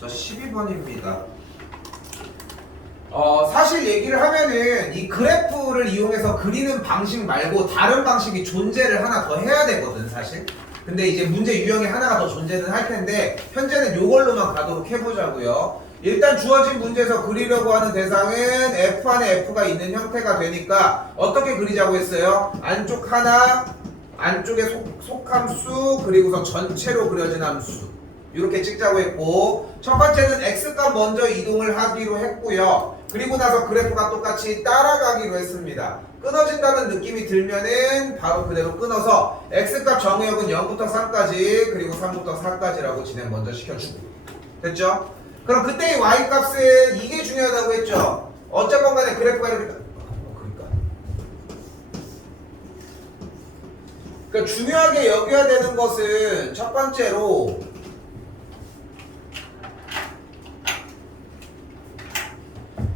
자, 12번입니다. 사실 얘기를 하면은 이 그래프를 이용해서 그리는 방식 말고 다른 방식이 존재를 하나 더 해야 되거든, 사실. 근데 이제 문제 유형이 하나가 더 존재는 할 텐데 현재는 요걸로만 가도록 해보자고요. 일단 주어진 문제에서 그리려고 하는 대상은 F 안에 F가 있는 형태가 되니까 어떻게 그리자고 했어요? 안쪽 하나, 안쪽에 속함수, 그리고서 전체로 그려진 함수 이렇게 찍자고 했고, 첫 번째는 X값 먼저 이동을 하기로 했고요. 그리고 나서 그래프가 똑같이 따라가기로 했습니다. 끊어진다는 느낌이 들면은 바로 그대로 끊어서 X값 정의역은 0부터 3까지 그리고 3부터 4까지라고 진행 먼저 시켜주고, 됐죠? 그럼 그때의 Y값은 이게 중요하다고 했죠? 어쨌건 간에 그래프가 이렇게 그러니까 중요하게 여겨야 되는 것은 첫 번째로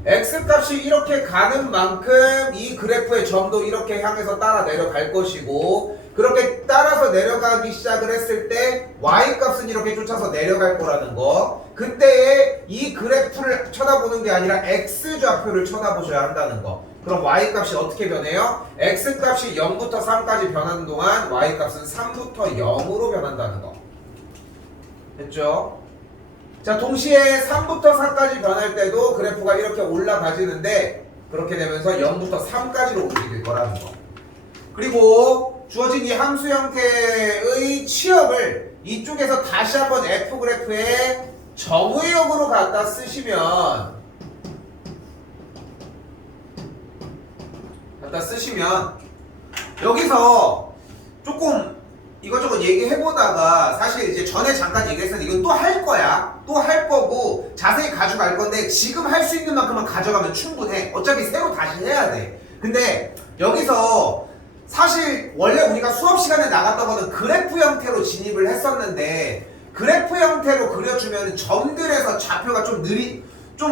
X값이 이렇게 가는 만큼 이 그래프의 점도 이렇게 향해서 따라 내려갈 것이고, 그렇게 따라서 내려가기 시작을 했을 때 Y값은 이렇게 쫓아서 내려갈 거라는 거. 그때에 이 그래프를 쳐다보는 게 아니라 X좌표를 쳐다보셔야 한다는 거. 그럼 Y값이 어떻게 변해요? X값이 0부터 3까지 변하는 동안 Y값은 3부터 0으로 변한다는 거. 됐죠? 자, 동시에 3부터 4까지 변할 때도 그래프가 이렇게 올라가지는데 그렇게 되면서 0부터 3까지로 움직일 거라는 거. 그리고 주어진 이 함수 형태의 치역을 이쪽에서 다시 한번 F 그래프에 정의역으로 갖다 쓰시면 여기서 조금 이것저것 얘기해보다가 사실 이제 전에 잠깐 얘기했었는데 이건 또 할 거야. 또 할 거고 자세히 가져갈 건데 지금 할 수 있는 만큼만 가져가면 충분해. 어차피 새로 다시 해야 돼. 근데 여기서 사실 원래 우리가 수업 시간에 나갔던 거는 그래프 형태로 진입을 했었는데 그래프 형태로 그려주면 점들에서 좌표가 좀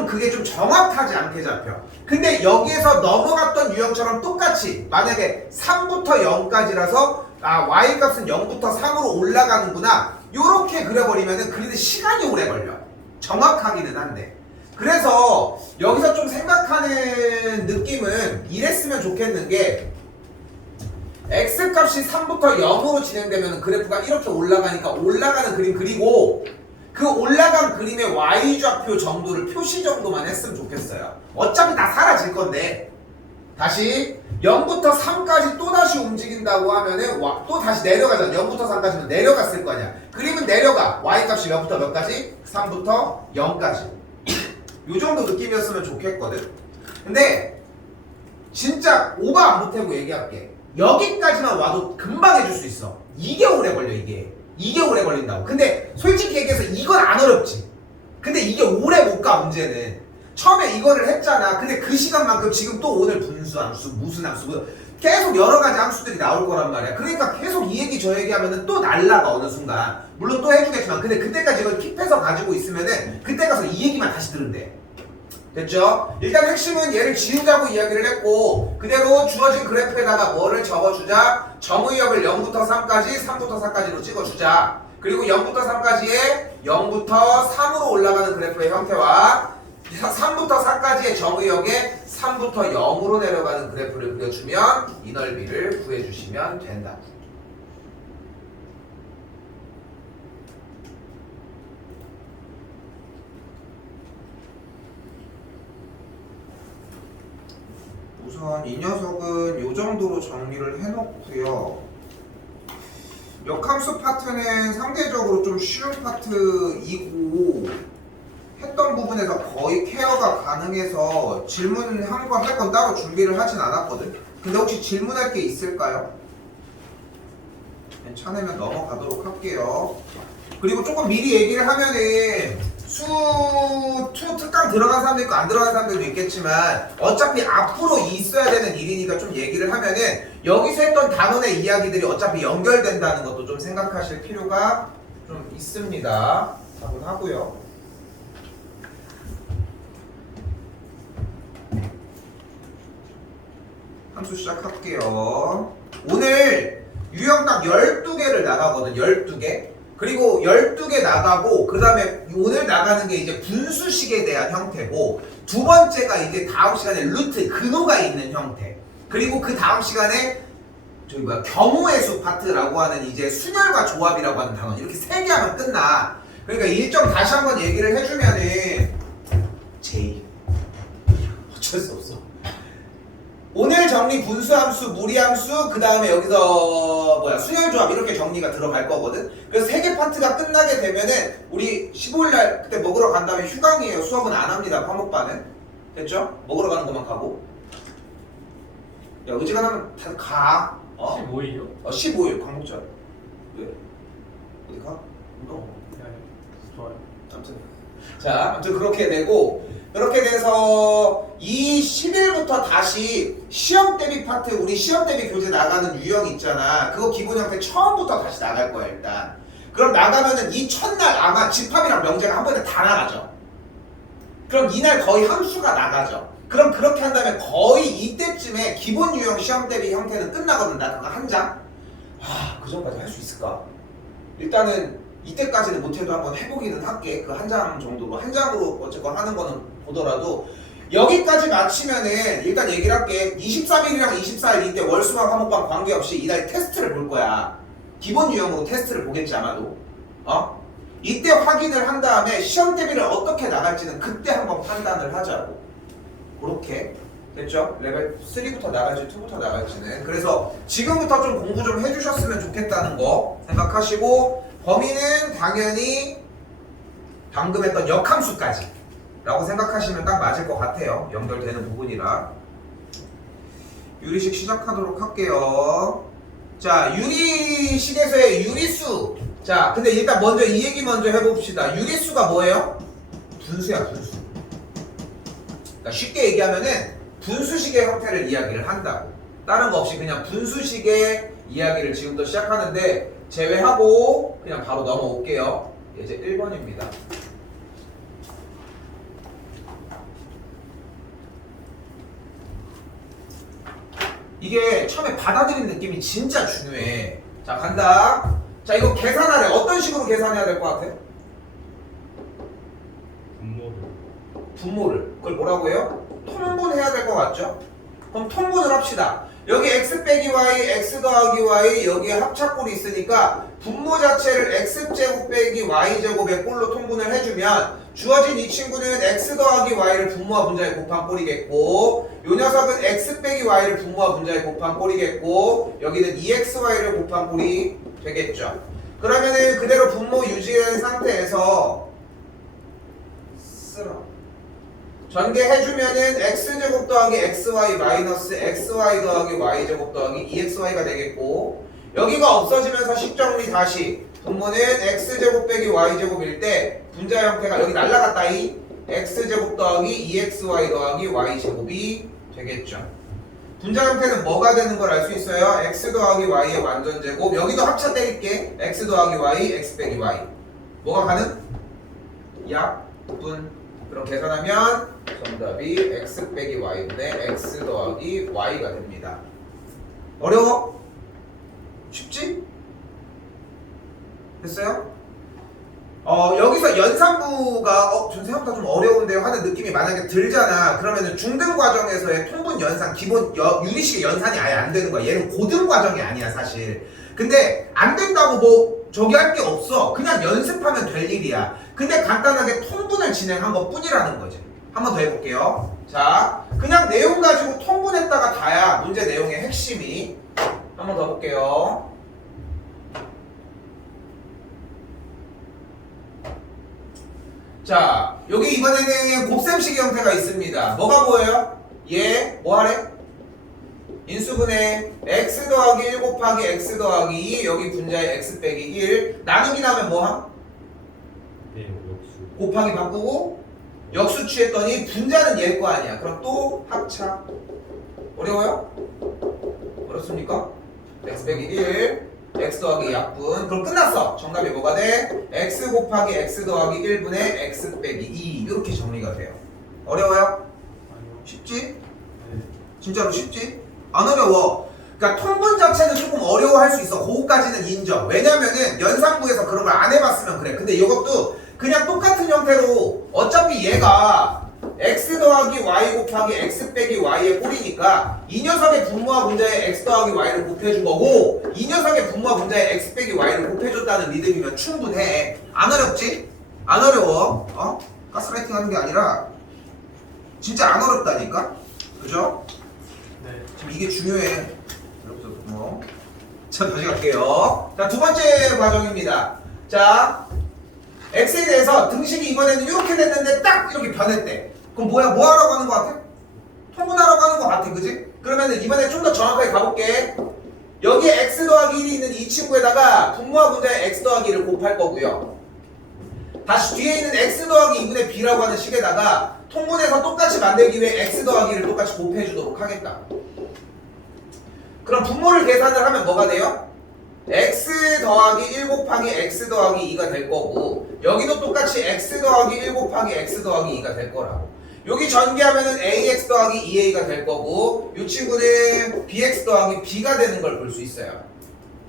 그게 좀 정확하지 않게 잡혀. 근데 여기에서 넘어갔던 유형처럼 똑같이 만약에 3부터 0까지라서 Y값은 0부터 3으로 올라가는구나 요렇게 그려버리면은 그리는 시간이 오래 걸려. 정확하기는 한데. 그래서 여기서 좀 생각하는 느낌은 이랬으면 좋겠는 게 X값이 3부터 0으로 진행되면 그래프가 이렇게 올라가니까 올라가는 그림 그리고 그 올라간 그림의 Y좌표 정도를 표시 정도만 했으면 좋겠어요. 어차피 다 사라질 건데 다시 0부터 3까지 또다시 움직인다고 하면은 또 다시 내려가잖아. 0부터 3까지는 내려갔을 거 아니야. 그림은 내려가. Y값이 몇부터 몇까지? 3부터 0까지. 요 정도 느낌이었으면 좋겠거든. 근데 진짜 오버 안 보태고 얘기할게. 여기까지만 와도 금방 해줄 수 있어. 이게 오래 걸려. 이게 오래 걸린다고. 근데 솔직히 얘기해서 이건 안 어렵지. 근데 이게 오래 못 가. 문제는 처음에 이거를 했잖아. 근데 그 시간만큼 지금 또 오늘 분수함수 무슨 함수 계속 여러 가지 함수들이 나올 거란 말이야. 그러니까 계속 이 얘기 저 얘기 하면은 또 날라가 어느 순간. 물론 또 해주겠지만 근데 그때까지 이걸 킵해서 가지고 있으면은 그때 가서 이 얘기만 다시 들으면 돼. 됐죠? 일단 핵심은 얘를 지우자고 이야기를 했고 그대로 주어진 그래프에다가 뭐를 적어주자? 정의역을 0부터 3까지 3부터 4까지로 찍어주자. 그리고 0부터 3까지의 0부터 3으로 올라가는 그래프의 형태와 3부터 4까지의 정의역에 3부터 0으로 내려가는 그래프를 그려주면 이 넓이를 구해주시면 된다. 우선 이 녀석은 이 정도로 정리를 해놓고요. 역함수 파트는 상대적으로 좀 쉬운 파트이고 했던 부분에서 거의 케어가 가능해서 질문한 건 할 건 따로 준비를 하진 않았거든. 근데 혹시 질문할 게 있을까요? 괜찮으면 넘어가도록 할게요. 그리고 조금 미리 얘기를 하면은 수2 특강 들어간 사람도 있고 안 들어간 사람들도 있겠지만 어차피 앞으로 있어야 되는 일이니까 좀 얘기를 하면은 여기서 했던 단원의 이야기들이 어차피 연결된다는 것도 좀 생각하실 필요가 좀 있습니다. 다분하고요. 함수 시작할게요. 오늘 유형 딱 12개를 나가거든. 12개. 그리고 12개 나가고 그 다음에 오늘 나가는 게 이제 분수식에 대한 형태고 두 번째가 이제 다음 시간에 루트 근호가 있는 형태 그리고 그 다음 시간에 저기 뭐야 경우의 수 파트라고 하는 이제 순열과 조합이라고 하는 단원 이렇게 3개 하면 끝나. 그러니까 일정 다시 한번 얘기를 해주면은 제일 어쩔 수 없어. 오늘 정리 분수함수, 무리함수, 그 다음에 여기서 뭐야 순열조합 이렇게 정리가 들어갈 거거든. 그래서 3개 파트가 끝나게 되면은 우리 15일날 그때 먹으러 간 다음에 휴강이에요. 수업은 안 합니다. 화목반은 됐죠? 먹으러 가는 것만 가고. 야 의지가하면 다들 가. 15일이요? 15일 광복절. 왜? 어디 가? 운동. 네, 좋아요. 아무튼 그렇게 되고 그렇게 돼서 이 10일부터 다시 시험 대비 파트 우리 시험 대비 교재 나가는 유형 있잖아. 그거 기본 형태 처음부터 다시 나갈 거야 일단. 그럼 나가면은 이 첫날 아마 집합이랑 명제가 한 번에 다 나가죠. 그럼 이날 거의 함수가 나가죠. 그럼 그렇게 한다면 거의 이때쯤에 기본 유형 시험 대비 형태는 끝나거든. 나 그거 한 장. 그 전까지 할 수 있을까? 일단은 이때까지는 못해도 한번 해보기는 할게. 그 한 장 정도로 한 장으로 어쨌건 하는 거는 보더라도 여기까지 마치면은 일단 얘기를 할게. 23일이랑 24일 이때 월수방 화목방 관계없이 이날 테스트를 볼 거야. 기본 유형으로 테스트를 보겠지 아마도. 이때 확인을 한 다음에 시험 대비를 어떻게 나갈지는 그때 한번 판단을 하자고. 그렇게 됐죠? 레벨 3부터 나갈지 2부터 나갈지는. 그래서 지금부터 좀 공부 좀 해주셨으면 좋겠다는 거 생각하시고 범위는 당연히 방금 했던 역함수까지 라고 생각하시면 딱 맞을 것 같아요. 연결되는 부분이라. 유리식 시작하도록 할게요. 자, 유리식에서의 유리수. 자, 근데 일단 먼저 이 얘기 먼저 해봅시다. 유리수가 뭐예요? 분수야, 분수. 그러니까 쉽게 얘기하면은 분수식의 형태를 이야기를 한다고. 다른 거 없이 그냥 분수식의 이야기를 지금부터 시작하는데 제외하고 그냥 바로 넘어올게요. 이제 1번입니다. 이게 처음에 받아들이는 느낌이 진짜 중요해. 자, 간다. 자, 이거 계산하래. 어떤 식으로 계산해야 될 것 같아? 분모를. 그걸 뭐라고 해요? 통분해야 될 것 같죠? 그럼 통분을 합시다. 여기 x 빼기 y, x 더하기 y 여기에 합차꼴이 있으니까 분모 자체를 x제곱 빼기 y제곱의 꼴로 통분을 해주면 주어진 이 친구는 x 더하기 y를 분모와 분자에 곱한 꼴이겠고 요 녀석은 x 빼기 y를 분모와 분자에 곱한 꼴이겠고 여기는 2xy를 곱한 꼴이 되겠죠. 그러면은 그대로 분모 유지된 상태에서 전개해주면은 x제곱 더하기 xy 마이너스 xy 더하기 y제곱 더하기 2xy가 되겠고 여기가 없어지면서 식정리 다시 분모는 x제곱 빼기 y제곱일 때 분자 형태가 여기 날라갔다 이 x제곱 더하기 2xy 더하기 y제곱이 되겠죠. 분자 형태는 뭐가 되는 걸 알 수 있어요? x 더하기 y의 완전제곱 여기도 합차 때릴게 x 더하기 y, x 빼기 y 뭐가 가능? 약분. 그럼 계산하면 정답이 x 빼기 y분의 x 더하기 y가 됩니다. 어려워? 쉽지? 됐어요? 여기서 연산부가 전 생각보다 좀 어려운데요 하는 느낌이 만약에 들잖아. 그러면은 중등 과정에서의 통분 연산 기본 유리식의 연산이 아예 안 되는 거야. 얘는 고등 과정이 아니야 사실. 근데 안 된다고 뭐 저기 할 게 없어. 그냥 연습하면 될 일이야. 근데 간단하게 통분을 진행한 것 뿐이라는 거지. 한 번 더 해볼게요. 자, 그냥 내용 가지고 통분했다가 다야 문제 내용의 핵심이. 한 번 더 볼게요. 자, 여기 이번에는 곱셈식의 형태가 있습니다. 뭐가 보여요? 얘 뭐 하래? 인수분해 x 더하기 1 곱하기 x 더하기 2 여기 분자에 x 빼기 1 나누기 나면 뭐함? 네, 역수. 곱하기 바꾸고 역수 취했더니 분자는 얘일 거 아니야. 그럼 또 합차. 어려워요? 어렵습니까? x 빼기 1 x 더하기 약분. 그럼 끝났어. 정답이 뭐가 돼? x 곱하기 x 더하기 1분의 x 빼기 2 이렇게 정리가 돼요. 어려워요? 아니요. 쉽지? 네. 진짜로 쉽지? 안 어려워. 그러니까 통분 자체는 조금 어려워할 수 있어. 그거까지는 인정. 왜냐면은 연산부에서 그런 걸 안 해봤으면 그래. 근데 이것도 그냥 똑같은 형태로 어차피 얘가 x 더하기 y 곱하기 x 빼기 y의 꼴이니까 이 녀석의 분모와 분자에 x 더하기 y를 곱해준 거고 이 녀석의 분모와 분자에 x 빼기 y를 곱해줬다는 믿음이면 충분해. 안 어렵지? 안 어려워. 가스라이팅 하는 게 아니라 진짜 안 어렵다니까? 그죠? 네. 지금 이게 중요해. 자, 다시 갈게요. 자, 두 번째 과정입니다. 자, x에 대해서 등식이 이번에는 이렇게 됐는데 딱 이렇게 변했대. 그럼 뭐야? 뭐 하라고 하는 거 같아? 통분하라고 하는 거 같아. 그지? 그러면은 이번에 좀 더 정확하게 가볼게. 여기에 x 더하기 1이 있는 이 친구에다가 분모와 분자에 x 더하기 1을 곱할 거고요. 다시 뒤에 있는 x 더하기 2분의 b라고 하는 식에다가 통분해서 똑같이 만들기 위해 x 더하기 1을 똑같이 곱해주도록 하겠다. 그럼 분모를 계산을 하면 뭐가 돼요? x 더하기 1 곱하기 x 더하기 2가 될 거고 여기도 똑같이 x 더하기 1 곱하기 x 더하기 2가 될 거라고. 여기 전개하면은 ax 더하기 2a가 될 거고 이 친구는 bx 더하기 b가 되는 걸 볼 수 있어요.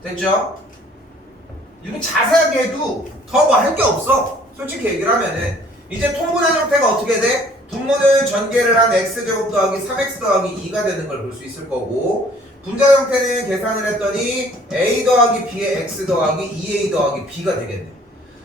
됐죠? 이렇게 자세하게 해도 더 뭐 할 게 없어. 솔직히 얘기를 하면은 이제 통분한 형태가 어떻게 돼? 분모는 전개를 한 x제곱 더하기 3x 더하기 2가 되는 걸 볼 수 있을 거고 분자 형태는 계산을 했더니 a 더하기 b의 x 더하기 2a 더하기 b가 되겠네.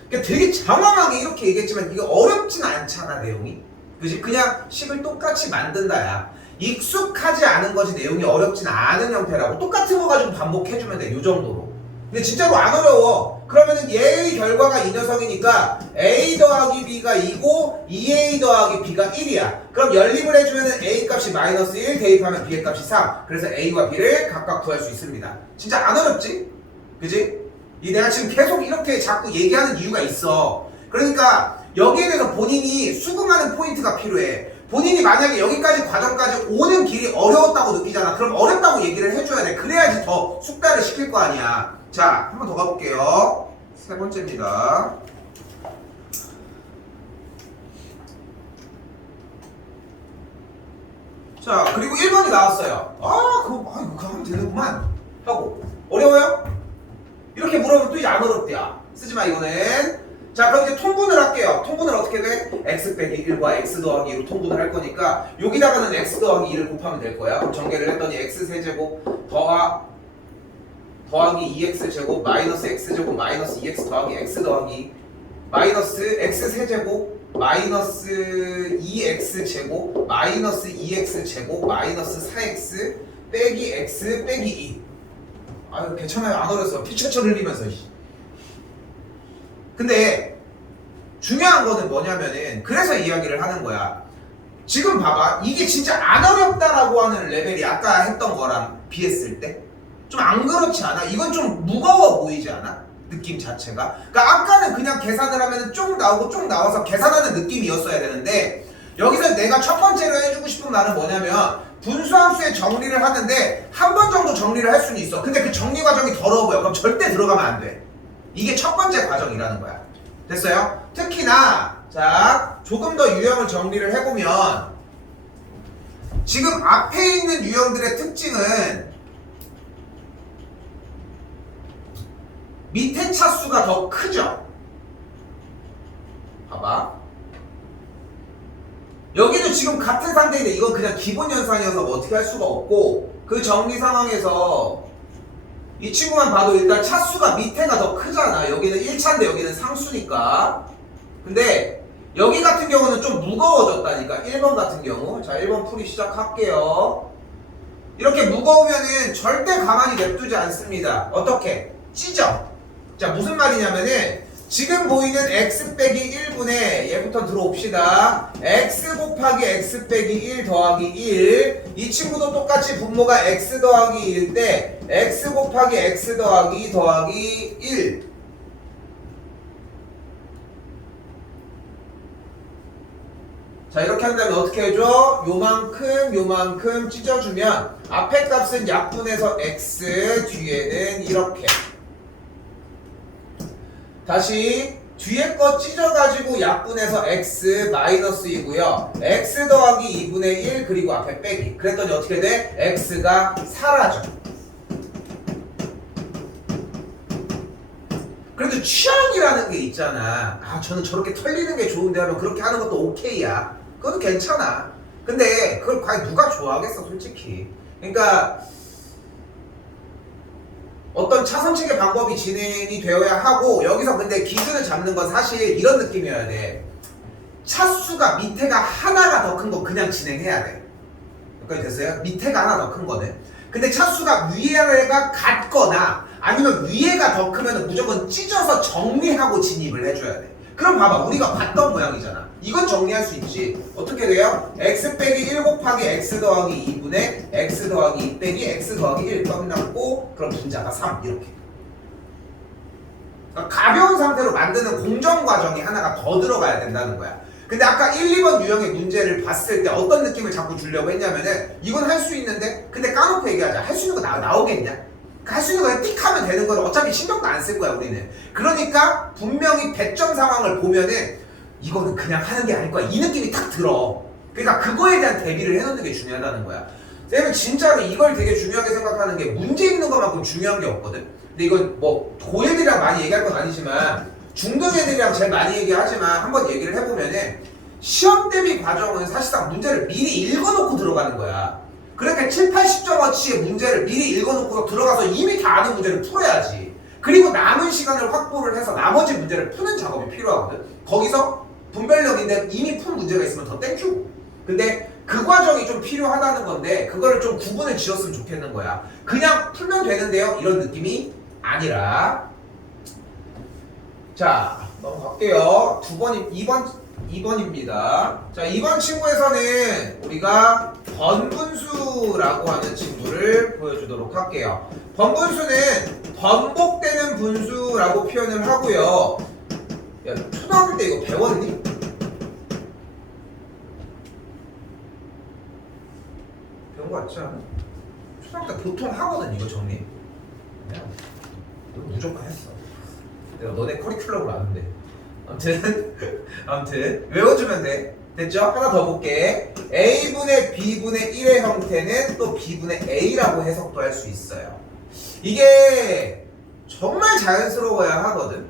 그러니까 되게 장황하게 이렇게 얘기했지만 이게 어렵진 않잖아 내용이. 그지? 그냥 식을 똑같이 만든다야. 익숙하지 않은 거지 내용이 어렵진 않은 형태라고. 똑같은 거 가지고 반복해주면 돼. 요 정도로. 근데 진짜로 안 어려워. 그러면은 얘의 결과가 이 녀석이니까 a 더하기 b가 2고 2a 더하기 b가 1이야. 그럼 연립을 해주면은 a 값이 마이너스 1 대입하면 b의 값이 3. 그래서 a와 b를 각각 구할 수 있습니다. 진짜 안 어렵지? 그지? 이 내가 지금 계속 이렇게 자꾸 얘기하는 이유가 있어. 그러니까 여기에 대해서 본인이 수긍하는 포인트가 필요해. 본인이 만약에 여기까지 과정까지 오는 길이 어려웠다고 느끼잖아. 그럼 어렵다고 얘기를 해줘야 돼. 그래야지 더 숙달을 시킬 거 아니야. 자, 한 번 더 가볼게요. 세 번째입니다. 자, 그리고 1번이 나왔어요. 그거 하면 되는구만. 하고. 어려워요? 이렇게 물어보면 또 이제 안 어렵대야. 쓰지마, 이거는. 자, 그럼 이제 통분을 할게요. 통분을 어떻게 돼? x 빼기 1과 x 더하기 2로 통분을 할 거니까 여기다가는 x 더하기 2를 곱하면 될 거야. 그럼 전개를 했더니 x 세제곱 더하기 2x 제곱 마이너스 x 제곱 마이너스 2x 더하기 x 더하기 마이너스 x 세제곱 마이너스 2x 제곱 마이너스 2x 제곱 마이너스 4x 빼기 x 빼기 2. 아유 괜찮아요. 안 어렸어. 피처처 흘리면서. 근데 중요한 거는 뭐냐면은 그래서 이야기를 하는 거야. 지금 봐봐. 이게 진짜 안 어렵다라고 하는 레벨이 아까 했던 거랑 비했을 때 좀 안 그렇지 않아? 이건 좀 무거워 보이지 않아? 느낌 자체가. 그러니까 아까는 그냥 계산을 하면 쭉 나오고 쭉 나와서 계산하는 느낌이었어야 되는데 여기서 내가 첫 번째로 해주고 싶은 말은 뭐냐면 분수함수의 정리를 하는데 한 번 정도 정리를 할 수는 있어. 근데 그 정리 과정이 더러워 보여. 그럼 절대 들어가면 안 돼. 이게 첫 번째 과정이라는 거야. 됐어요? 특히나 자 조금 더 유형을 정리를 해보면 지금 앞에 있는 유형들의 특징은 밑에 차수가 더 크죠? 봐봐. 여기도 지금 같은 상태인데 이건 그냥 기본 연산이어서 뭐 어떻게 할 수가 없고 그 정리 상황에서 이 친구만 봐도 일단 차수가 밑에가 더 크잖아. 여기는 1차인데 여기는 상수니까. 근데 여기 같은 경우는 좀 무거워졌다니까. 1번 같은 경우. 자 1번 풀이 시작할게요. 이렇게 무거우면은 절대 가만히 냅두지 않습니다. 어떻게? 찢어. 자 무슨 말이냐면은 지금 보이는 x 빼기 1분의 얘부터 들어옵시다. x 곱하기 x 빼기 1 더하기 1. 이 친구도 똑같이 분모가 x 더하기 1일 때 x 곱하기 x 더하기 2 더하기 1. 자 이렇게 한다면 어떻게 해줘? 요만큼 찢어주면 앞에 값은 약분해서 x, 뒤에는 이렇게. 다시 뒤에 거 찢어가지고 약분해서 x 마이너스이고요. x 더하기 2분의 1 그리고 앞에 빼기. 그랬더니 어떻게 돼? x가 사라져. 그래도 취향이라는 게 있잖아. 아 저는 저렇게 털리는 게 좋은데 하면 그렇게 하는 것도 오케이야. 그것도 괜찮아. 근데 그걸 과연 누가 좋아하겠어 솔직히. 그러니까 어떤 차선책의 방법이 진행이 되어야 하고 여기서 근데 기준을 잡는 건 사실 이런 느낌이어야 돼. 차수가 밑에가 하나가 더 큰 거 그냥 진행해야 돼. 여기까지 됐어요? 밑에가 하나 더 큰 거는. 근데 차수가 위에가 같거나 아니면 위에가 더 크면 무조건 찢어서 정리하고 진입을 해줘야 돼. 그럼 봐봐 우리가 봤던 모양이잖아. 이건 정리할 수 있지. 어떻게 돼요? x 빼기 1 곱하기 x 더하기 2분의 x 더하기 2 빼기 x 더하기 1 끝났고 그럼 분자가 3 이렇게. 그러니까 가벼운 상태로 만드는 공정 과정이 하나가 더 들어가야 된다는 거야. 근데 아까 1, 2번 유형의 문제를 봤을 때 어떤 느낌을 자꾸 주려고 했냐면은 이건 할 수 있는데 근데 까놓고 얘기하자. 할 수 있는 거 나오겠냐? 할 수 있는 거 그냥 띡 하면 되는 걸 어차피 신경도 안 쓸 거야 우리는. 그러니까 분명히 배점 상황을 보면은 이거는 그냥 하는 게 아닐 거야 이 느낌이 딱 들어. 그러니까 그거에 대한 대비를 해놓는 게 중요하다는 거야. 쌤은 진짜로 이걸 되게 중요하게 생각하는 게 문제 있는 것만큼 중요한 게 없거든. 근데 이건 뭐 고1들이랑 많이 얘기할 건 아니지만 중등 애들이랑 제일 많이 얘기하지만 한번 얘기를 해보면은 시험 대비 과정은 사실상 문제를 미리 읽어놓고 들어가는 거야. 그렇게 7, 80점어치의 문제를 미리 읽어놓고 들어가서 이미 다 아는 문제를 풀어야지. 그리고 남은 시간을 확보를 해서 나머지 문제를 푸는 작업이 필요하거든. 거기서 분별력인데 이미 푼 문제가 있으면 더 땡큐고. 근데 그 과정이 좀 필요하다는 건데 그거를 좀 구분을 지었으면 좋겠는 거야. 그냥 풀면 되는데요 이런 느낌이 아니라. 자 넘어갈게요. 2번입니다. 자 2번 친구에서는 우리가 번분수라고 하는 친구를 보여주도록 할게요. 번분수는 번복되는 분수라고 표현을 하고요. 야 초등학교 때 이거 배웠니? 배운 거 같지 않아? 초등학교 때 보통 하거든 이거 정리. 그냥 이거 무조건 했어. 내가 너네 커리큘럼을 아는데. 아무튼 외워주면 돼. 됐죠? 하나 더 볼게. A분의 B분의 1의 형태는 또 B분의 A라고 해석도 할 수 있어요. 이게 정말 자연스러워야 하거든.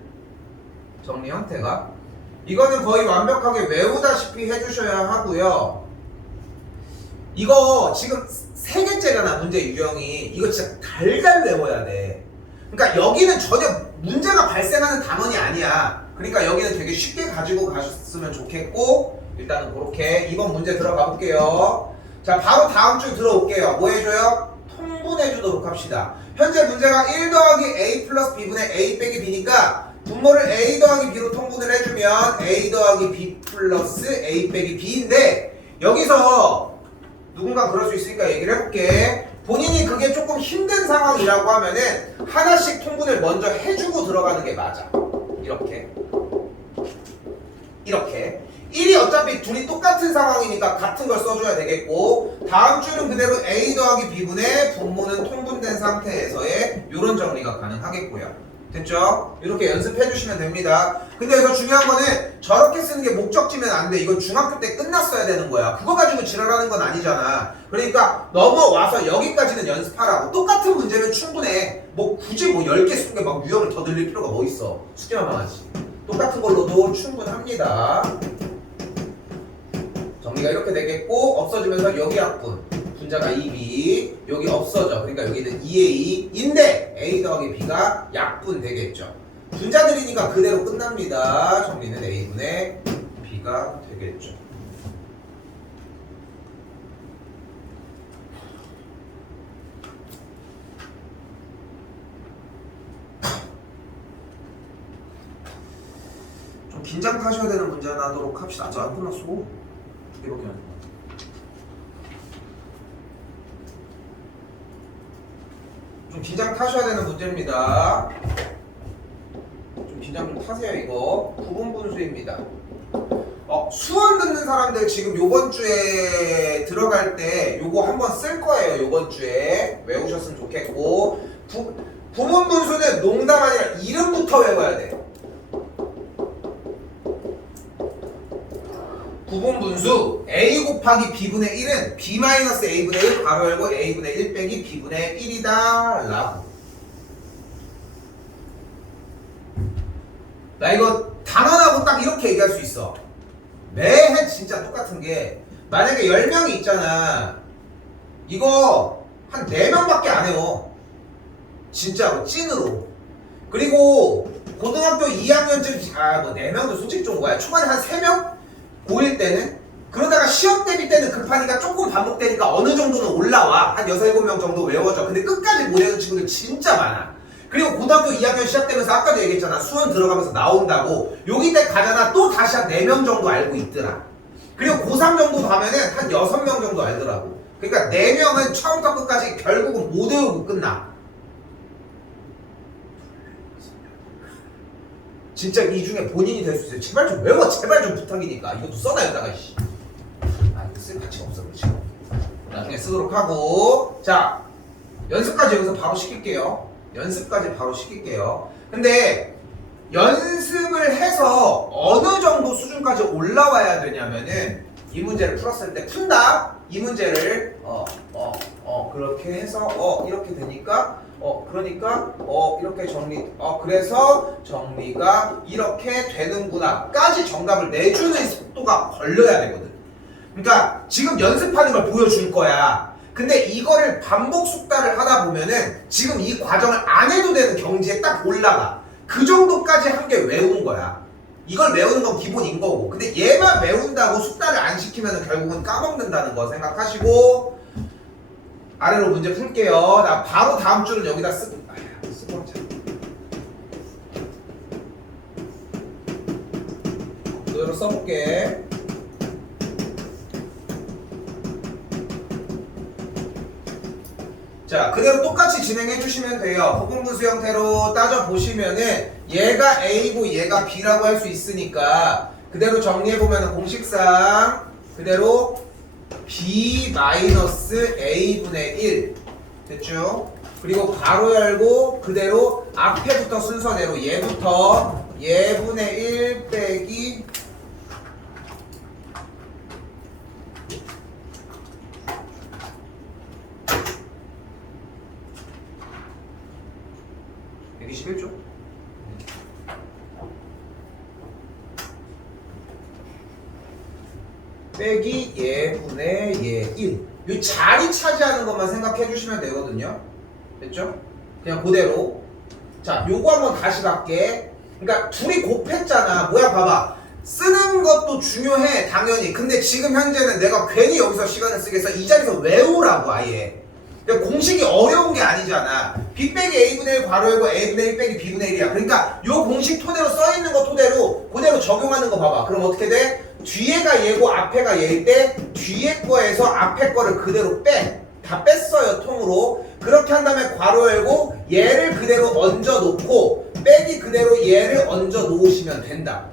정리 형태가. 이거는 거의 완벽하게 외우다시피 해주셔야 하고요. 이거 지금 3개째잖아 문제 유형이. 이거 진짜 달달 외워야 돼. 그러니까 여기는 전혀 문제가 발생하는 단원이 아니야. 그러니까 여기는 되게 쉽게 가지고 가셨으면 좋겠고 일단은 그렇게 2번 문제 들어가 볼게요. 자 바로 다음 줄 들어올게요. 뭐 해줘요? 통분해 주도록 합시다. 현재 문제가 1 더하기 A 플러스 B분의 A 빼기 B니까 분모를 A 더하기 B로 통분을 해주면 A 더하기 B 플러스 A 빼기 B인데 여기서 누군가 그럴 수 있으니까 얘기를 해볼게. 본인이 그게 조금 힘든 상황이라고 하면은 하나씩 통분을 먼저 해주고 들어가는 게 맞아. 이렇게 1이 어차피 둘이 똑같은 상황이니까 같은 걸 써줘야 되겠고 다음 줄은 그대로 A 더하기 B분의 분모는 통분된 상태에서의 이런 정리가 가능하겠고요. 됐죠? 이렇게 연습해 주시면 됩니다. 근데 여기서 중요한 거는 저렇게 쓰는 게 목적지면 안 돼. 이건 중학교 때 끝났어야 되는 거야. 그거 가지고 지랄하는 건 아니잖아. 그러니까 넘어와서 여기까지는 연습하라고. 똑같은 문제면 충분해. 뭐 굳이 뭐 10개 쓰는 게 막 유형을 더 늘릴 필요가 뭐 있어. 수기만 하지. 똑같은 걸로도 충분합니다. 정리가 이렇게 되겠고 없어지면서 여기 약분 분자가 2b 여기 없어져. 그러니까 여기는 2a인데 a 더하기 b가 약분 되겠죠. 분자들이니까 그대로 끝납니다. 정리는 a분의 b가 되겠죠. 좀 긴장 타셔야 되는 문제 하나 하도록 합시다. 아직 안 끝났어. 이렇게 하는 거. 좀 긴장 타셔야 되는 문제입니다. 좀 긴장 좀 타세요. 이거 부분분수입니다. 수원 듣는 사람들 지금 요번 주에 들어갈 때 요거 한번 쓸 거예요. 요번 주에 외우셨으면 좋겠고 부분분수는 농담 아니라 이름부터 외워야 돼. 부분분수 a 곱하기 b분의 1은 b-a분의 1 가로 열고 a분의 1 빼기 b분의 1이다 라고. 나 이거 단언하고 딱 이렇게 얘기할 수 있어. 매해 진짜 똑같은 게 만약에 10명이 있잖아. 이거 한 4명밖에 안 해요. 진짜로 찐으로. 그리고 고등학교 2학년쯤 뭐 4명도 솔직히 좀 뭐야. 초반에 한 3명? 고1 때는? 그러다가 시험 대비 때는 급하니까 조금 반복되니까 어느 정도는 올라와. 한 6, 7명 정도 외워져. 근데 끝까지 못 외우는 친구들 진짜 많아. 그리고 고등학교 2학년 시작되면서 아까도 얘기했잖아. 수원 들어가면서 나온다고. 여기 때 가잖아. 또 다시 한 4명 정도 알고 있더라. 그리고 고3 정도 가면은 한 6명 정도 알더라고. 그러니까 4명은 처음부터 끝까지 결국은 못 외우고 끝나. 진짜 이 중에 본인이 될 수 있어요. 제발 좀 외워. 제발 좀 부탁이니까. 이것도 써놔야다가 이거 쓸 가치가 없어 그렇지. 나중에 쓰도록 하고. 자, 연습까지 여기서 바로 시킬게요. 연습까지 바로 시킬게요. 근데 연습을 해서 어느 정도 수준까지 올라와야 되냐면은 이 문제를 풀었을 때 푼다. 이 문제를 그렇게 해서 이렇게 되니까 그러니까 이렇게 정리 그래서 정리가 이렇게 되는구나까지 정답을 내주는 속도가 걸려야 되거든. 그러니까 지금 연습하는 걸 보여줄 거야. 근데 이거를 반복 숙달을 하다 보면은 지금 이 과정을 안 해도 되는 경지에 딱 올라가. 그 정도까지 한 게 외운 거야. 이걸 외우는 건 기본인 거고. 근데 얘만 외운다고 숙달을 안 시키면 결국은 까먹는다는 거 생각하시고 아래로 문제 풀게요. 나 바로 다음 줄은 여기다 쓰고 하자. 그대로 써볼게. 자, 그대로 똑같이 진행해 주시면 돼요. 부분분수 형태로 따져보시면은 얘가 A고 얘가 B라고 할 수 있으니까 그대로 정리해보면 공식상 그대로 B-A분의 1 됐죠? 그리고 가로 열고 그대로 앞에부터 순서대로 얘부터 얘분의 1 빼기 죠 빼기 얘분의 얘 1. 이 자리 차지하는 것만 생각해 주시면 되거든요. 됐죠? 그냥 그대로. 자, 요거 한번 다시 갈게. 그러니까 둘이 곱했잖아. 뭐야 봐봐. 쓰는 것도 중요해 당연히. 근데 지금 현재는 내가 괜히 여기서 시간을 쓰겠어. 이 자리에서 외우라고 아예. 그러니까 공식이 어려운 게 아니잖아. B 빼기 A분의 1 괄호 열고 A분의 1 빼기 B분의 1이야. 그러니까 요 공식 토대로 써있는 거 토대로 그대로 적용하는 거 봐봐. 그럼 어떻게 돼? 뒤에가 얘고 앞에가 얘일 때 뒤에 거에서 앞에 거를 그대로 빼. 다 뺐어요 통으로. 그렇게 한 다음에 괄호 열고 얘를 그대로 얹어 놓고 빼기 그대로 얘를 얹어 놓으시면 된다.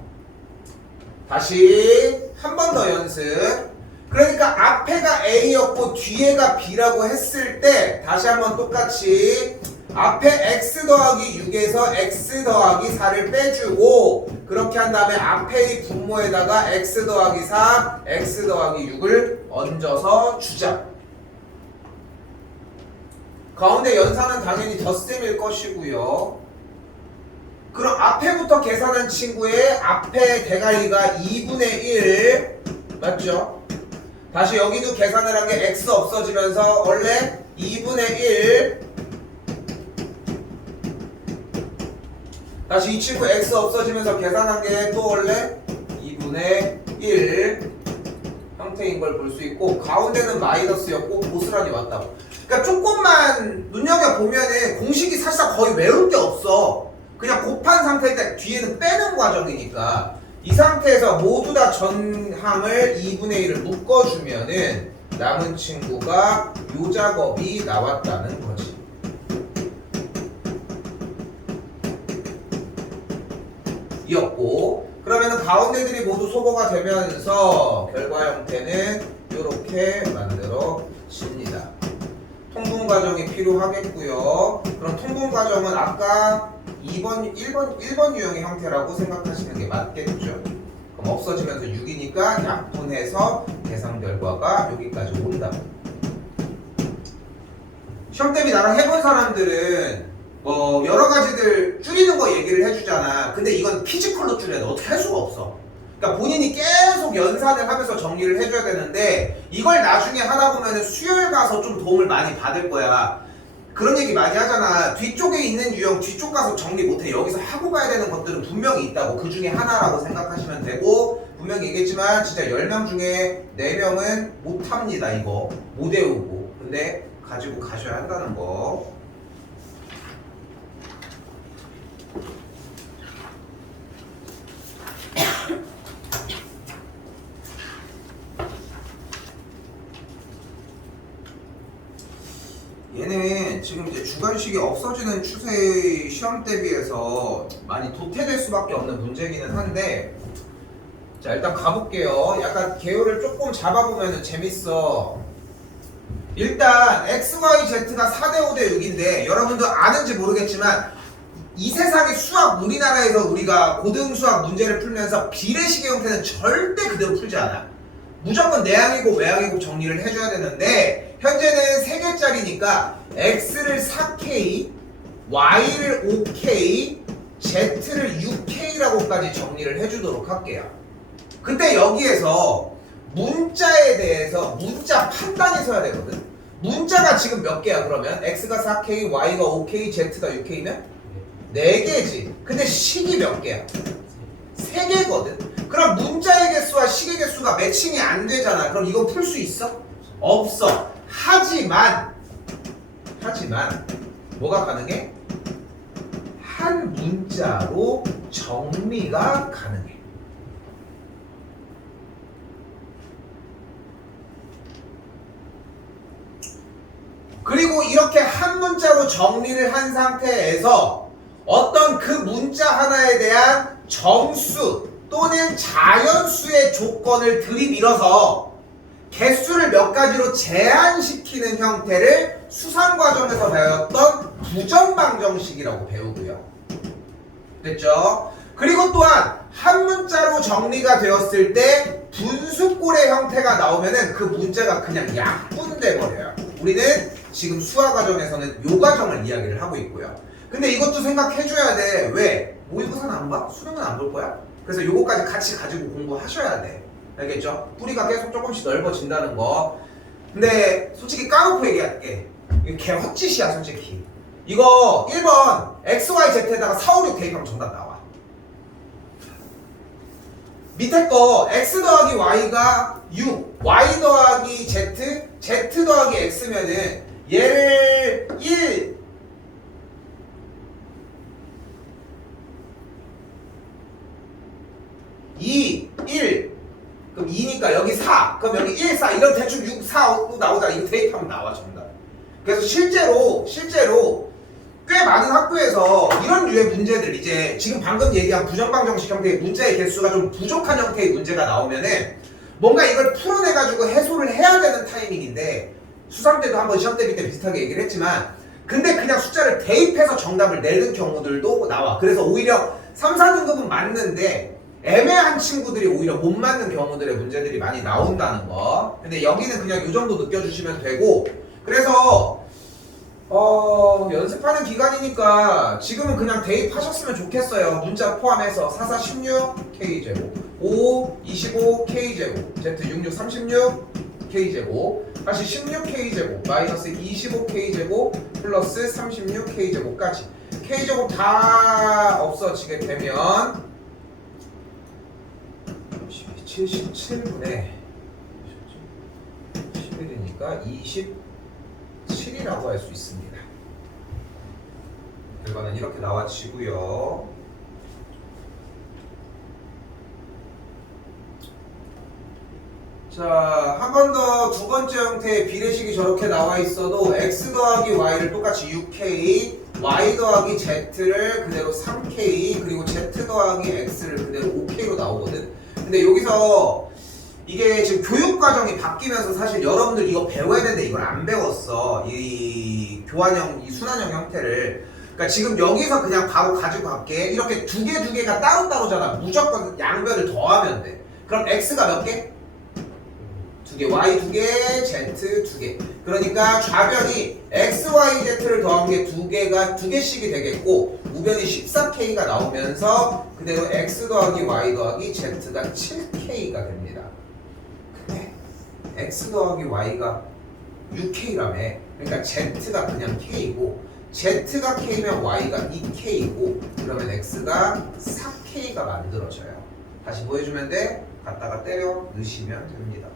다시 한 번 더 연습. 그러니까 앞에가 A였고 뒤에가 B라고 했을 때 다시 한번 똑같이 앞에 X 더하기 6에서 X 더하기 4를 빼주고 그렇게 한 다음에 앞에 이 분모에다가 X 더하기 4, X 더하기 6을 얹어서 주자. 가운데 연산은 당연히 덧셈일 것이고요. 그럼 앞에부터 계산한 친구의 앞에 대가리가 2분의 1 맞죠? 다시 여기도 계산을 한 게 x 없어지면서 원래 2분의 1 다시 이 친구 x 없어지면서 계산한 게 또 원래 2분의 1 형태인 걸 볼 수 있고 가운데는 마이너스였고 고스란히 왔다고. 그러니까 조금만 눈여겨보면은 공식이 사실상 거의 외울 게 없어. 그냥 곱한 상태일 때 뒤에는 빼는 과정이니까 이 상태에서 모두 다 전항을 2분의 1을 묶어주면은 남은 친구가 요 작업이 나왔다는 거지. 이었고 그러면은 가운데들이 모두 소거가 되면서 결과 형태는 이렇게 만들어집니다. 통분 과정이 필요하겠고요. 그럼 통분 과정은 아까 1번 유형의 형태라고 생각하시는 게 맞겠죠. 그럼 없어지면서 6이니까 약분해서 계산 결과가 여기까지 온다. 시험 대비 나랑 해본 사람들은 뭐 여러 가지들 줄이는 거 얘기를 해주잖아. 근데 이건 피지컬로 줄여야 돼. 어떻게 할 수가 없어. 그러니까 본인이 계속 연산을 하면서 정리를 해줘야 되는데 이걸 나중에 하다 보면은 수열 가서 좀 도움을 많이 받을 거야. 그런 얘기 많이 하잖아. 뒤쪽에 있는 유형 뒤쪽 가서 정리 못해. 여기서 하고 가야 되는 것들은 분명히 있다고. 그 중에 하나라고 생각하시면 되고, 분명히 얘기했지만 진짜 10명 중에 4명은 못합니다. 이거 못 외우고. 근데 가지고 가셔야 한다는 거. 얘는 지금 이제 주관식이 없어지는 추세의 시험 대비해서 많이 도태될 수밖에 없는 문제기는 한데, 자 일단 가볼게요. 약간 개요를 조금 잡아보면 재밌어. 일단 x, y, z가 4대 5대 6인데 여러분도 아는지 모르겠지만 이 세상의 수학, 우리나라에서 우리가 고등수학 문제를 풀면서 비례식의 형태는 절대 그대로 풀지 않아. 무조건 내항이고 외항이고 정리를 해줘야 되는데 현재는 3개짜리니까 x를 4k, y를 5k, z를 6k라고까지 정리를 해주도록 할게요. 근데 여기에서 문자에 대해서 문자 판단이 서야 되거든. 문자가 지금 몇 개야 그러면? x가 4k, y가 5k, z가 6k면? 4개지. 근데 식이 몇 개야? 3개거든. 그럼 문자의 개수와 식의 개수가 매칭이 안 되잖아. 그럼 이거 풀 수 있어? 없어. 하지만 뭐가 가능해? 한 문자로 정리가 가능해. 그리고 이렇게 한 문자로 정리를 한 상태에서 어떤 그 문자 하나에 대한 정수 또는 자연수의 조건을 들이밀어서 개수를 몇 가지로 제한시키는 형태를 수상과정에서 배웠던 부정방정식이라고 배우고요. 됐죠? 그리고 또한 한 문자로 정리가 되었을 때 분수꼴의 형태가 나오면은 그 문제가 그냥 약분돼 버려요. 우리는 지금 수학 과정에서는 요 과정을 이야기를 하고 있고요. 근데 이것도 생각해줘야 돼. 왜? 모의고사는 안 봐? 수능은 안 볼 거야? 그래서 요거까지 같이 가지고 공부하셔야 돼. 알겠죠? 뿌리가 계속 조금씩 넓어진다는 거. 근데 솔직히 까놓고 얘기할게. 이거 개 헛짓이야 솔직히. 이거 1번 XYZ에다가 4, 5, 6 대입하면 정답 나와. 밑에 거 X 더하기 Y가 6, Y 더하기 Z, Z 더하기 X면은 얘를 1, 2, 1 그럼 2니까 여기 4 그럼 여기 1, 4 이런 대충 6, 4 나오잖아. 이거 대입하면 나와 정답. 그래서 실제로 꽤 많은 학교에서 이런 류의 문제들 이제 지금 방금 얘기한 부정방정식 형태의 문제의 개수가 좀 부족한 형태의 문제가 나오면은 뭔가 이걸 풀어내가지고 해소를 해야 되는 타이밍인데 수상 때도 한번 시험 대비 때 비슷하게 얘기를 했지만 근데 그냥 숫자를 대입해서 정답을 내는 경우들도 나와. 그래서 오히려 3, 4등급은 맞는데 애매한 친구들이 오히려 못 맞는 경우들의 문제들이 많이 나온다는 거. 근데 여기는 그냥 이 정도 느껴주시면 되고 그래서 연습하는 기간이니까 지금은 그냥 대입하셨으면 좋겠어요. 문자 포함해서 4, 4, 16 K제곱 5, 25 K제곱 Z 6, 6, 36 K제곱 다시 16 K제곱 마이너스 25 K제곱 플러스 36 K제곱까지 K제곱 다 없어지게 되면 77분의 11이니까 27이라고 할 수 있습니다. 결과는 이렇게 나와지고요. 자, 한 번 더 두 번째 형태의 비례식이 저렇게 나와 있어도 x 더하기 y를 똑같이 6k, y 더하기 z를 그대로 3k, 그리고 z 더하기 x를 그대로 5k로 나오거든. 근데 여기서 이게 지금 교육 과정이 바뀌면서 사실 여러분들 이거 배워야 되는데 이걸 안 배웠어. 이 교환형, 이 순환형 형태를. 그러니까 지금 여기서 그냥 바로 가지고 갈게. 이렇게 두 개가 따로따로잖아. 무조건 양변을 더하면 돼. 그럼 x가 몇 개? 두 개, y 두 개, z 두 개. 그러니까 좌변이 x, y, z를 더한 게 두 개씩이 되겠고 우변이 14k가 나오면서 그대로 x 더하기 y 더하기 z가 7k가 됩니다. 근데 x 더하기 y가 6k라며. 그러니까 z가 그냥 k이고 z가 k면 y가 2k이고 그러면 x가 4k가 만들어져요. 다시 뭐 해주면 돼? 갖다가 때려 넣으시면 됩니다.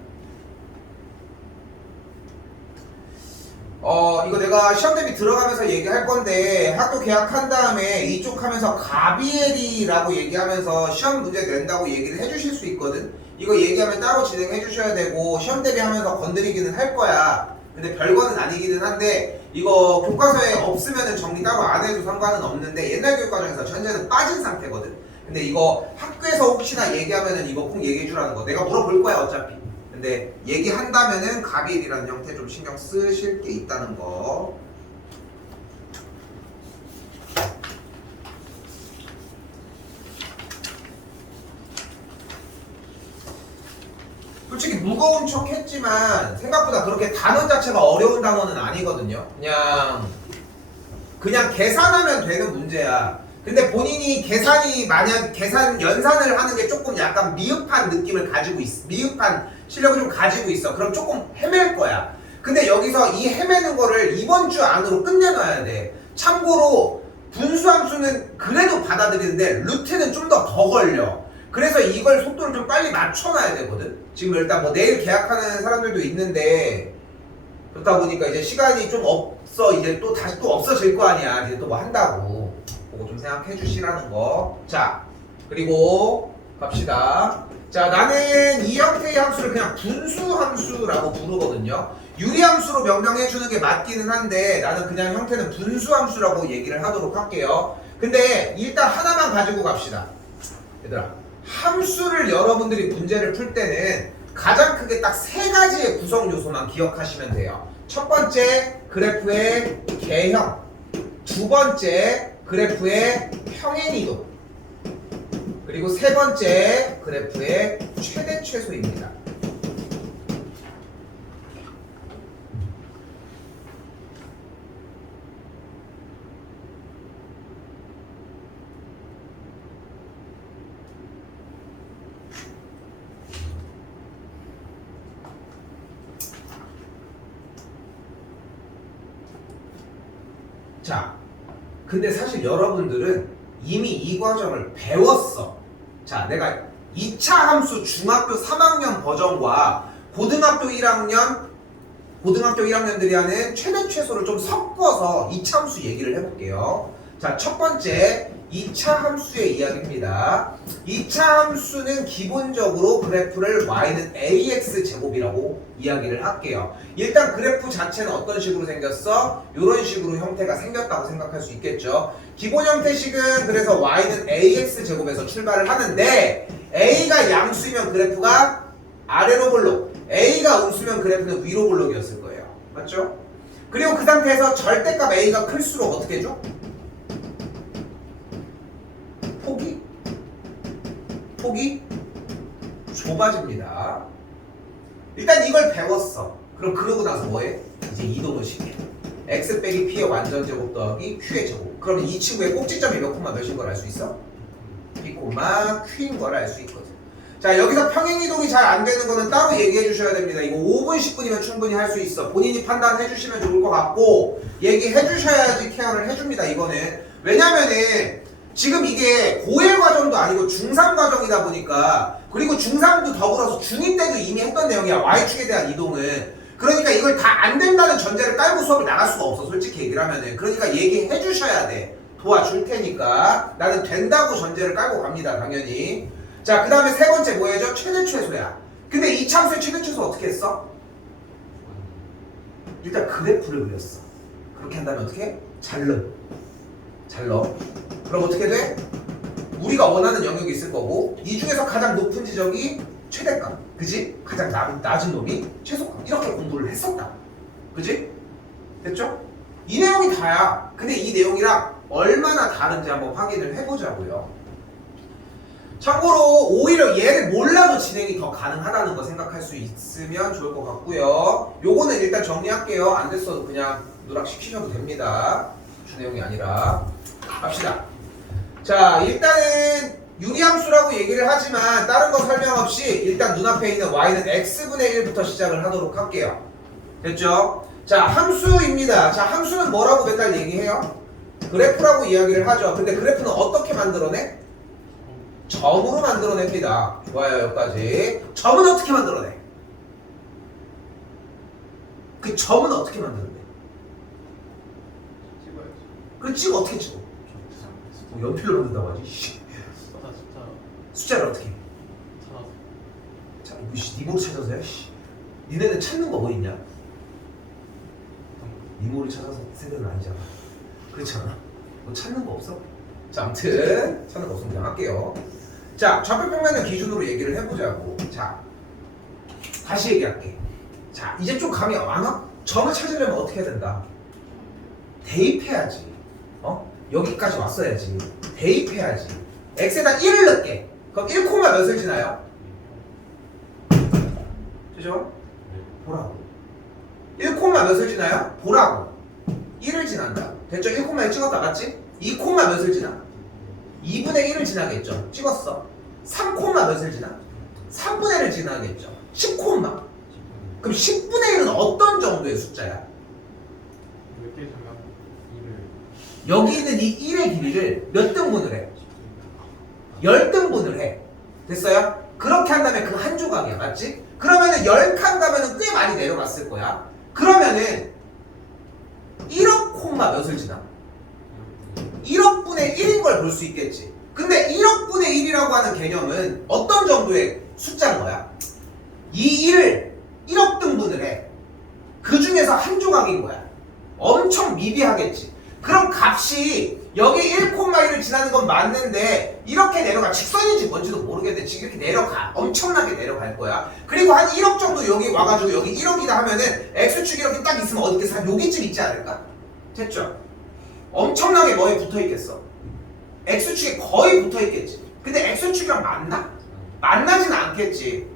이거 내가 시험 대비 들어가면서 얘기할 건데 학교 개학한 다음에 이쪽 하면서 가비엘이라고 얘기하면서 시험 문제 낸다고 얘기를 해주실 수 있거든. 이거 얘기하면 따로 진행해 주셔야 되고 시험 대비하면서 건드리기는 할 거야. 근데 별거는 아니기는 한데 이거 교과서에 없으면은 정리 따로 안 해도 상관은 없는데 옛날 교육과정에서 전제는 빠진 상태거든. 근데 이거 학교에서 혹시나 얘기하면은 이거 꼭 얘기해 주라는 거. 내가 물어볼 거야 어차피. 근데 얘기한다면은 가비엘이라는 형태 좀 신경 쓰실 게 있다는 거. 솔직히 무거운 척 했지만 생각보다 그렇게 단어 자체가 어려운 단어는 아니거든요. 그냥 계산하면 되는 문제야. 근데 본인이 만약 계산 연산을 하는 게 조금 약간 미흡한 느낌을 가지고 있어. 미흡한 실력을 좀 가지고 있어. 그럼 조금 헤맬 거야. 근데 여기서 이 헤매는 거를 이번 주 안으로 끝내놔야 돼. 참고로 분수함수는 그래도 받아들이는데 루트는 좀 더 걸려. 그래서 이걸 속도를 좀 빨리 맞춰놔야 되거든. 지금 일단 뭐 내일 계약하는 사람들도 있는데 그렇다 보니까 이제 시간이 좀 없어. 이제 또 다시 또 없어질 거 아니야. 이제 또 뭐 한다고. 그거 좀 생각해 주시라는 거. 자, 그리고 갑시다. 자, 나는 이 형태의 함수를 그냥 분수함수라고 부르거든요. 유리함수로 명명해 주는 게 맞기는 한데 나는 그냥 형태는 분수함수라고 얘기를 하도록 할게요. 근데 일단 하나만 가지고 갑시다. 얘들아, 함수를 여러분들이 문제를 풀 때는 가장 크게 딱 세 가지의 구성 요소만 기억하시면 돼요. 첫 번째, 그래프의 개형. 두 번째, 그래프의 평행이동. 그리고 세 번째, 그래프의 최대 최소입니다. 자, 근데 사실 여러분들은 이미 이 과정을 배웠어. 자, 내가 2차 함수 중학교 3학년 버전과 고등학교 1학년들이 하는 최대 최소를 좀 섞어서 2차 함수 얘기를 해볼게요. 자, 첫 번째 2차 함수의 이야기입니다. 2차 함수는 기본적으로 그래프를 y는 ax 제곱이라고 이야기를 할게요. 일단 그래프 자체는 어떤 식으로 생겼어? 이런 식으로 형태가 생겼다고 생각할 수 있겠죠. 기본 형태식은 그래서 y는 ax 제곱에서 출발을 하는데 a가 양수이면 그래프가 아래로 볼록, a가 음수면 그래프는 위로 볼록이었을 거예요. 맞죠? 그리고 그 상태에서 절대값 a가 클수록 어떻게 해줘? 폭이 좁아집니다. 일단 이걸 배웠어. 그럼 그러고 나서 뭐해? 이제 이동을 시켜. x 빼기 p의 완전 제곱 더하기 q의 제곱. 그러면 이 친구의 꼭지점이 몇 콤마 몇인 걸 알 수 있어? p 콤마 q인 걸 알 수 있거든. 자, 여기서 평행이동이 잘 안 되는 거는 따로 얘기해 주셔야 됩니다. 이거 5분 10분이면 충분히 할 수 있어. 본인이 판단해 주시면 좋을 것 같고 얘기해 주셔야지 케어를 해줍니다. 이거는 왜냐면은 지금 이게 고1 과정도 아니고 중3 과정이다 보니까 그리고 중3도 더불어서 중2 때도 이미 했던 내용이야. y축에 대한 이동은. 그러니까 이걸 다 안 된다는 전제를 깔고 수업을 나갈 수가 없어. 솔직히 얘기를 하면은. 그러니까 얘기해 주셔야 돼. 도와줄 테니까. 나는 된다고 전제를 깔고 갑니다. 당연히. 자, 그 다음에 세 번째 뭐예요? 최대 최소야. 근데 이 참수의 최대 최소 어떻게 했어? 일단 그래프를 그렸어. 그렇게 한다면 어떻게 해? 잘 넣어. 그럼 어떻게 돼? 우리가 원하는 영역이 있을 거고 이 중에서 가장 높은 지점이 최대값, 그지? 가장 낮은 놈이 최소값. 이렇게 공부를 했었다, 그지? 됐죠? 이 내용이 다야. 근데 이 내용이랑 얼마나 다른지 한번 확인을 해보자고요. 참고로 오히려 얘를 몰라도 진행이 더 가능하다는 거 생각할 수 있으면 좋을 것 같고요. 요거는 일단 정리할게요. 안 됐어도 그냥 누락시키셔도 됩니다. 주 내용이 아니라. 갑시다. 자, 일단은 유리함수라고 얘기를 하지만 다른 거 설명 없이 일단 눈앞에 있는 y는 x분의 1부터 시작을 하도록 할게요. 됐죠? 자, 함수입니다. 자, 함수는 뭐라고 맨날 얘기해요? 그래프라고 이야기를 하죠. 근데 그래프는 어떻게 만들어내? 점으로 만들어냅니다. 좋아요, 여기까지. 점은 어떻게 만들어내? 그 점은 어떻게 만드는데? 찍어야지. 그 찍어 어떻게 찍어? 연필로 만든다고 하지? 숫자 숫자를 어떻게 해? 찾아서. 자, 니모를 찾아서 해? 니네는 찾는 거 뭐 있냐? 니모를 찾아서 세대는 아니잖아. 그렇잖아. 뭐 찾는 거 없어? 자, 아무튼 찾는 거 없으면 그냥 할게요. 자, 좌표평면을 기준으로 얘기를 해보자고. 자, 다시 얘기할게. 자, 이제 좀 감이 안 와? 점을 찾으려면 어떻게 해야 된다? 대입해야지. 여기까지 왔어야지. 대입해야지. x에다 1을 넣게. 그럼 1, 몇을 지나요? 그죠? 보라고. 1, 몇을 지나요? 보라고. 1을 지난다. 됐죠? 1, 찍었다. 맞지? 2, 몇을 지나? 2분의 1을 지나겠죠. 찍었어. 3, 몇을 지나? 3분의 1을 지나겠죠. 10, 그럼 10분의 1은 어떤 정도의 숫자야? 몇개 중에 2를. 여기 있는 이 1의 길이를 몇 등분을 해? 10등분을 해. 됐어요? 그렇게 한다면 그 한 조각이야. 맞지? 그러면은 10칸 가면은 꽤 많이 내려갔을 거야. 그러면은 1억 몇을 지나? 1억분의 1인 걸 볼 수 있겠지. 근데 1억분의 1이라고 하는 개념은 어떤 정도의 숫자인 거야? 이 1을 1억 등분을 해. 그 중에서 한 조각인 거야. 엄청 미비하겠지. 그럼 값이 여기 1,1을 지나는 건 맞는데 이렇게 내려가. 직선인지 뭔지도 모르겠는데 지금 이렇게 내려가. 엄청나게 내려갈 거야. 그리고 한 1억 정도 여기 와가지고 여기 1억이다 하면은 x축이 이렇게 딱 있으면 어디겠어? 한 여기쯤 있지 않을까? 됐죠? 엄청나게 뭐에 붙어있겠어? x축에 거의 붙어있겠지. 근데 x축이랑 맞나? 만나진 않겠지.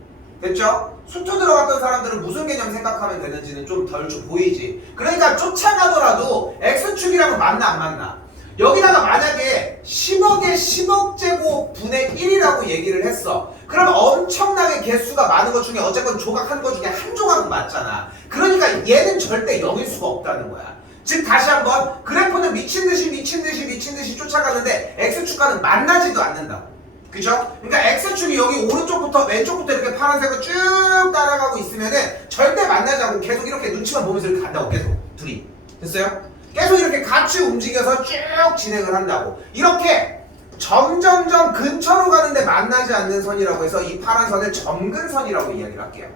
됐죠? 수토 들어갔던 사람들은 무슨 개념 생각하면 되는지는 좀 덜 보이지. 그러니까 쫓아가더라도 x축이랑은 맞나 안 맞나? 여기다가 만약에 10억의 10억 제곱 분의 1이라고 얘기를 했어. 그러면 엄청나게 개수가 많은 것 중에 어쨌건 조각한 것 중에 한 조각은 맞잖아. 그러니까 얘는 절대 0일 수가 없다는 거야. 즉 다시 한번 그래프는 미친듯이 쫓아가는데 x축과는 만나지도 않는다. 그죠? 그러니까 x축이 여기 오른쪽부터 왼쪽부터 이렇게 파란색으로 쭉 따라가고 있으면은 절대 만나지 않고 계속 이렇게 눈치만 보면서 이렇게 간다고. 계속 둘이. 됐어요? 계속 이렇게 같이 움직여서 쭉 진행을 한다고. 이렇게 점점점 근처로 가는데 만나지 않는 선이라고 해서 이 파란 선을 점근선이라고 이야기를 할게요.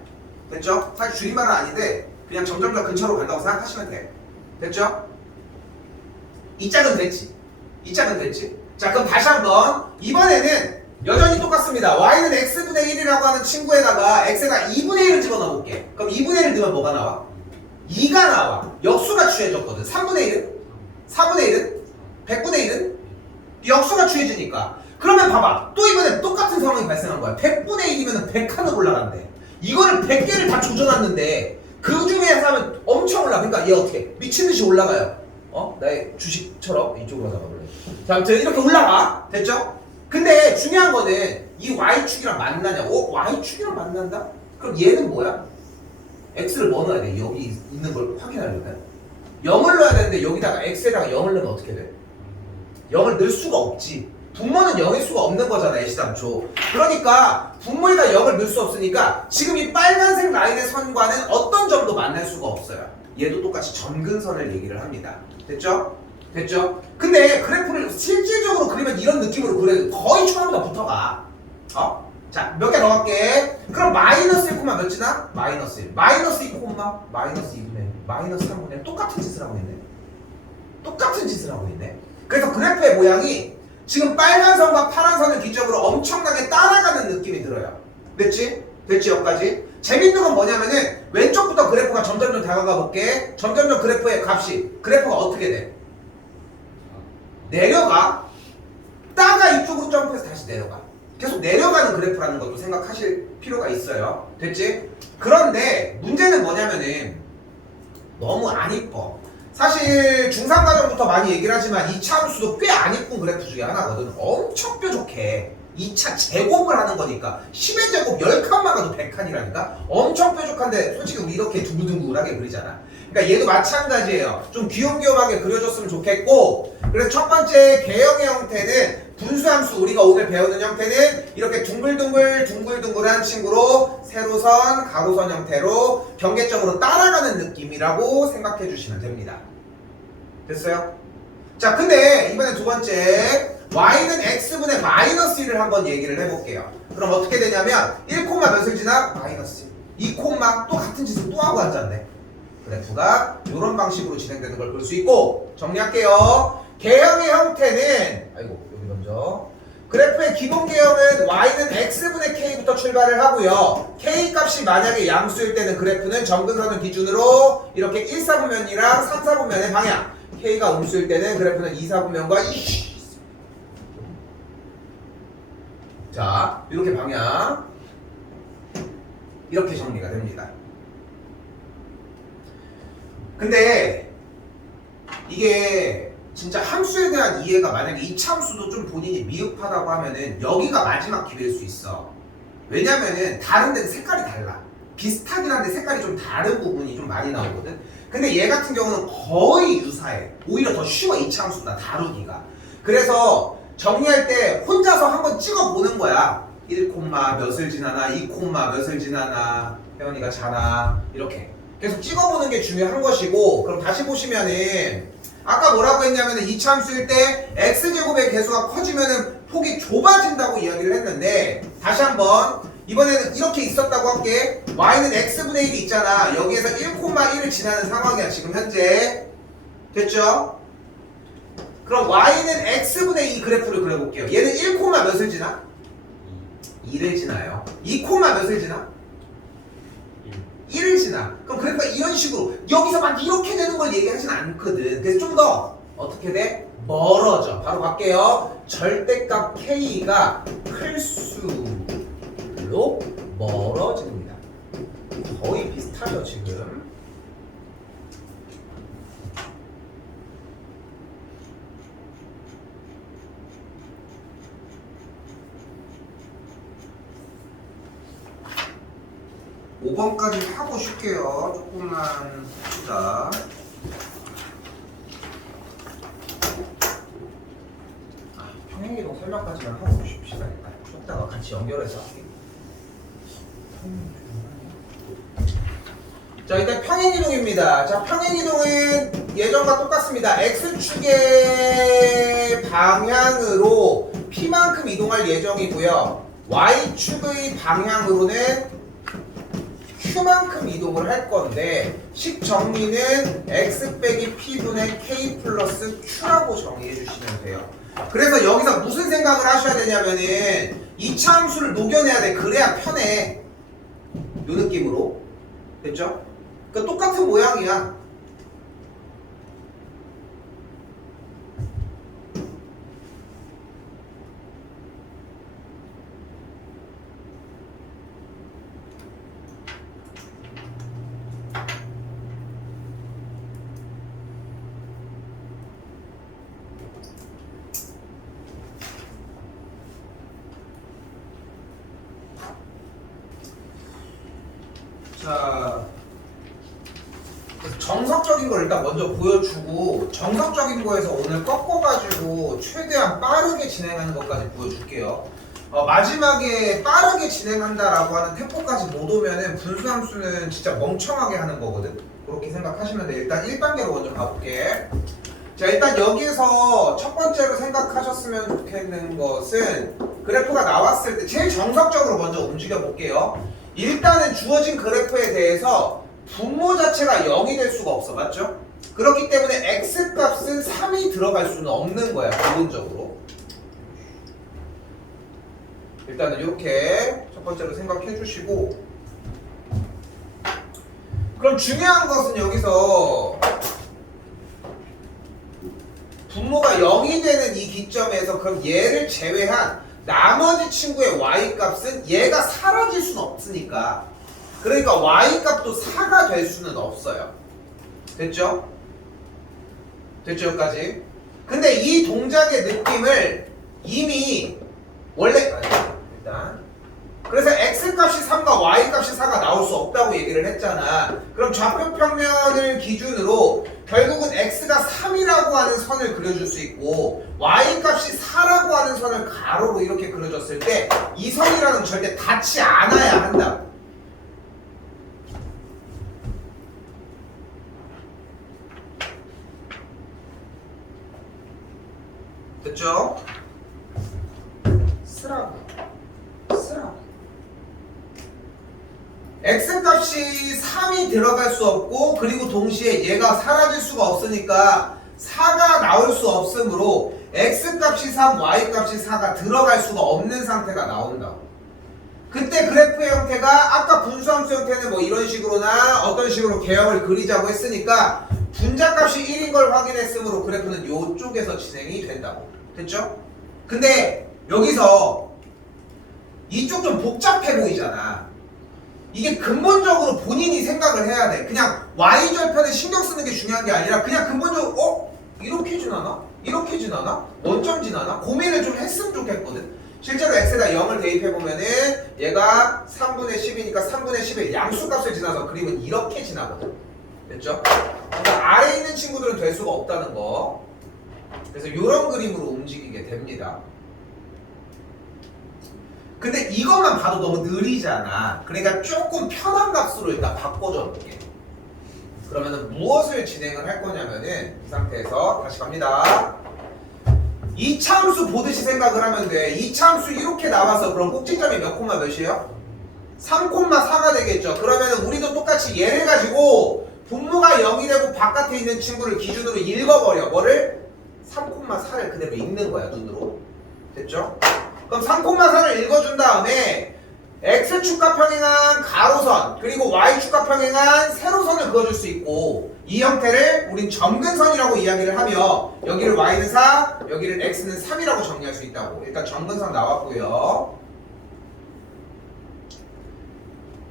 됐죠? 사실 줄임말은 아닌데 그냥 점점점 근처로 간다고 생각하시면 돼. 됐죠? 이 짝은 됐지. 이 짝은 됐지. 자, 그럼 다시 한번 이번에는 여전히 똑같습니다. y는 x분의 1이라고 하는 친구에다가 x에다 2분의 1을 집어넣어 볼게. 그럼 2분의 1을 넣으면 뭐가 나와? 2가 나와. 역수가 취해졌거든. 3분의 1은? 4분의 1은? 100분의 1은? 역수가 취해지니까. 그러면 봐봐. 또 이번에 똑같은 상황이 발생한 거야. 100분의 1이면 100칸을 올라간대. 이거를 100개를 다 조져놨는데 그 중에서 하면 엄청 올라. 그러니까 얘 어떻게? 미친듯이 올라가요. 나의 주식처럼 이쪽으로 잡아볼래. 자, 아무튼 이렇게 올라가. 됐죠? 근데 중요한 거는 이 y축이랑 만나냐? y축이랑 만난다? 그럼 얘는 뭐야? x를 뭐 넣어야 돼? 여기 있는 걸 확인하려면 0을 넣어야 되는데 여기다가 x에다가 0을 넣으면 어떻게 돼? 0을 넣을 수가 없지. 분모는 0일 수가 없는 거잖아. 애시당초. 그러니까 분모에다 0을 넣을 수 없으니까 지금 이 빨간색 라인의 선과는 어떤 점도 만날 수가 없어요. 얘도 똑같이 점근선을 얘기를 합니다. 됐죠? 됐죠? 근데 그래프를 실질적으로 그리면 이런 느낌으로 그려도 거의 처음부터 붙어가. 자, 몇 개 더 할게. 그럼 마이너스 1, 몇 지나? 마이너스 1. 마이너스 2, 마이너스 2분의 1. 마이너스 3분의 1. 똑같은 짓을 하고 있네. 똑같은 짓을 하고 있네. 그래서 그래프의 모양이 지금 빨간 선과 파란 선을 기점으로 엄청나게 따라가는 느낌이 들어요. 됐지? 됐지? 여기까지? 재밌는 건 뭐냐면은 왼쪽부터 그래프가 점점점 다가가 볼게. 점점점 그래프의 값이 그래프가 어떻게 돼? 내려가. 따가 이쪽으로 점프해서 다시 내려가. 계속 내려가는 그래프라는 것도 생각하실 필요가 있어요. 됐지? 그런데 문제는 뭐냐면은 너무 안 이뻐. 사실 중3과정부터 많이 얘기를 하지만 2차 함수도 꽤 안 이쁜 그래프 중에 하나거든. 엄청 뾰족해. 2차 제곱을 하는 거니까 10의 제곱 10칸만 가도 100칸이라니까 엄청 뾰족한데 솔직히 우리 이렇게 둥글둥글하게 그리잖아. 그러니까 얘도 마찬가지예요. 좀 귀염귀염하게 그려줬으면 좋겠고, 그래서 첫 번째 개형의 형태는 분수함수, 우리가 오늘 배우는 형태는 이렇게 둥글둥글한 친구로 세로선, 가로선 형태로 경계적으로 따라가는 느낌이라고 생각해 주시면 됩니다. 됐어요? 자, 근데 이번에 두 번째 y는 x분의 마이너스 1을 한번 얘기를 해볼게요. 그럼 어떻게 되냐면 1, 몇을 지나? 마이너스 2, 또 같은 짓을 또 하고 앉았네. 그래프가 이런 방식으로 진행되는 걸 볼 수 있고, 정리할게요. 개형의 형태는, 아이고 여기 먼저, 그래프의 기본 개형은 y는 x분의 k부터 출발을 하고요. k 값이 만약에 양수일 때는 그래프는 점근선을 기준으로 이렇게 1, 4분면이랑 3, 4분면의 방향, k가 음수일 때는 그래프는 2, 4분면과 자, 이렇게 방향, 이렇게 정리가 됩니다. 근데 이게 진짜 함수에 대한 이해가, 만약에 이차 함수도 좀 본인이 미흡하다고 하면은 여기가 마지막 기회일 수 있어. 왜냐면은 다른 데는 색깔이 달라. 비슷하긴 한데 색깔이 좀 다른 부분이 좀 많이 나오거든. 근데 얘 같은 경우는 거의 유사해. 오히려 더 쉬워, 이차 함수보다 다루기가. 그래서 정리할 때 혼자서 한번 찍어보는 거야. 1, 몇을 지나나, 2, 몇을 지나나, 혜원이가 자나, 이렇게 계속 찍어보는 게 중요한 것이고, 그럼 다시 보시면은 아까 뭐라고 했냐면은 2차 함수일 때 x제곱의 개수가 커지면은 폭이 좁아진다고 이야기를 했는데, 다시 한번 이번에는 이렇게 있었다고 할게. y는 x분의 1이 있잖아. 여기에서 1,1을 지나는 상황이야 지금 현재. 됐죠? 그럼 y는 x분의 2 그래프를 그려볼게요. 얘는 1, 몇을 지나? 2를 지나요. 2, 몇을 지나? 1을 지나. 그럼 그래프가 이런 식으로 여기서 막 이렇게 되는 걸 얘기하진 않거든. 그래서 좀 더 어떻게 돼? 멀어져. 바로 갈게요. 절대값 k가 클수록 멀어집니다. 거의 비슷하죠 지금. (5번까지) 하고 쉴게요. 조금만 봅시다. 평행이동 설명까지만 하고 쉽시다. 일단 쫓다가 같이 연결해서 할게요. 자, 일단 평행이동입니다. 자, 평행이동은 예전과 똑같습니다. x축의 방향으로 p만큼 이동할 예정이고요. y축의 방향으로는 q만큼 이동을 할 건데, 식 정리는 x 빼기 p분의 k 플러스 q라고 정리해 주시면 돼요. 그래서 여기서 무슨 생각을 하셔야 되냐면은 2차 함수를 녹여내야 돼. 그래야 편해. 요 느낌으로. 됐죠? 그러니까 똑같은 모양이야. 자, 정석적인 걸 일단 먼저 보여주고, 정석적인 거에서 오늘 꺾어가지고 최대한 빠르게 진행하는 것까지 보여줄게요. 마지막에 빠르게 진행한다라고 하는 템포까지 못 오면은 분수함수는 진짜 멍청하게 하는 거거든. 그렇게 생각하시면 돼. 일단 1단계로 먼저 가볼게. 자, 일단 여기서 첫 번째로 생각하셨으면 좋겠는 것은, 그래프가 나왔을 때 제일 정석적으로 먼저 움직여 볼게요. 일단은 주어진 그래프에 대해서 분모 자체가 0이 될 수가 없어. 맞죠? 그렇기 때문에 x값은 3이 들어갈 수는 없는 거야. 기본적으로. 일단은 이렇게 첫 번째로 생각해 주시고, 그럼 중요한 것은 여기서 분모가 0이 되는 이 기점에서 그럼 얘를 제외한 나머지 친구의 y값은 얘가 사라질 수는 없으니까 그러니까 y값도 4가 될 수는 없어요. 됐죠? 됐죠 여기까지? 근데 이 동작의 느낌을 이미 원래 일단 그래서 x값이 3과 y값이 4가 나올 수 없다고 얘기를 했잖아. 그럼 좌표평면을 기준으로 결국은 x가 3이라고 하는 선을 그려줄 수 있고 y값이 4라고 하는 선을 가로로 이렇게 그려줬을 때 이 선이라는 건 절대 닿지 않아야 한다. 됐죠? 쓰라고 x값이 3이 들어갈 수 없고 그리고 동시에 얘가 사라질 수가 없으니까 4가 나올 수 없으므로 x값이 3, y값이 4가 들어갈 수가 없는 상태가 나온다고. 그때 그래프의 형태가 아까 분수함수 형태는 뭐 이런 식으로나 어떤 식으로 개형을 그리자고 했으니까 분자값이 1인 걸 확인했으므로 그래프는 요쪽에서 진행이 된다고. 됐죠? 근데 여기서 이쪽 좀 복잡해 보이잖아. 이게 근본적으로 본인이 생각을 해야 돼. 그냥 y절편에 신경 쓰는 게 중요한 게 아니라 그냥 근본적으로 이렇게 지나나? 이렇게 지나나? 원점 지나나? 고민을 좀 했으면 좋겠거든. 실제로 x에다 0을 대입해보면은 얘가 3분의 10이니까 3분의 10의 양수값을 지나서 그림은 이렇게 지나거든. 됐죠? 그러니까 아래에 있는 친구들은 될 수가 없다는 거. 그래서 이런 그림으로 움직이게 됩니다. 근데 이것만 봐도 너무 느리잖아. 그러니까 조금 편한 값으로 일단 바꿔줘 볼게. 그러면은 무엇을 진행을 할 거냐면은 이 상태에서 다시 갑니다. 이차함수 보듯이 생각을 하면 돼. 이차함수 이렇게 나와서 그럼 꼭지점이 몇 콤마 몇이에요? 3,4가 되겠죠. 그러면은 우리도 똑같이 얘를 가지고 분모가 0이 되고 바깥에 있는 친구를 기준으로 읽어버려. 뭐를? 3,4를 그대로 읽는 거야 눈으로. 됐죠? 그럼 3,4를 읽어준 다음에 x축과 평행한 가로선 그리고 y축과 평행한 세로선을 그어줄 수 있고 이 형태를 우린 점근선이라고 이야기를 하며 여기를 y는 4, 여기를 x는 3이라고 정리할 수 있다고. 일단 점근선 나왔고요.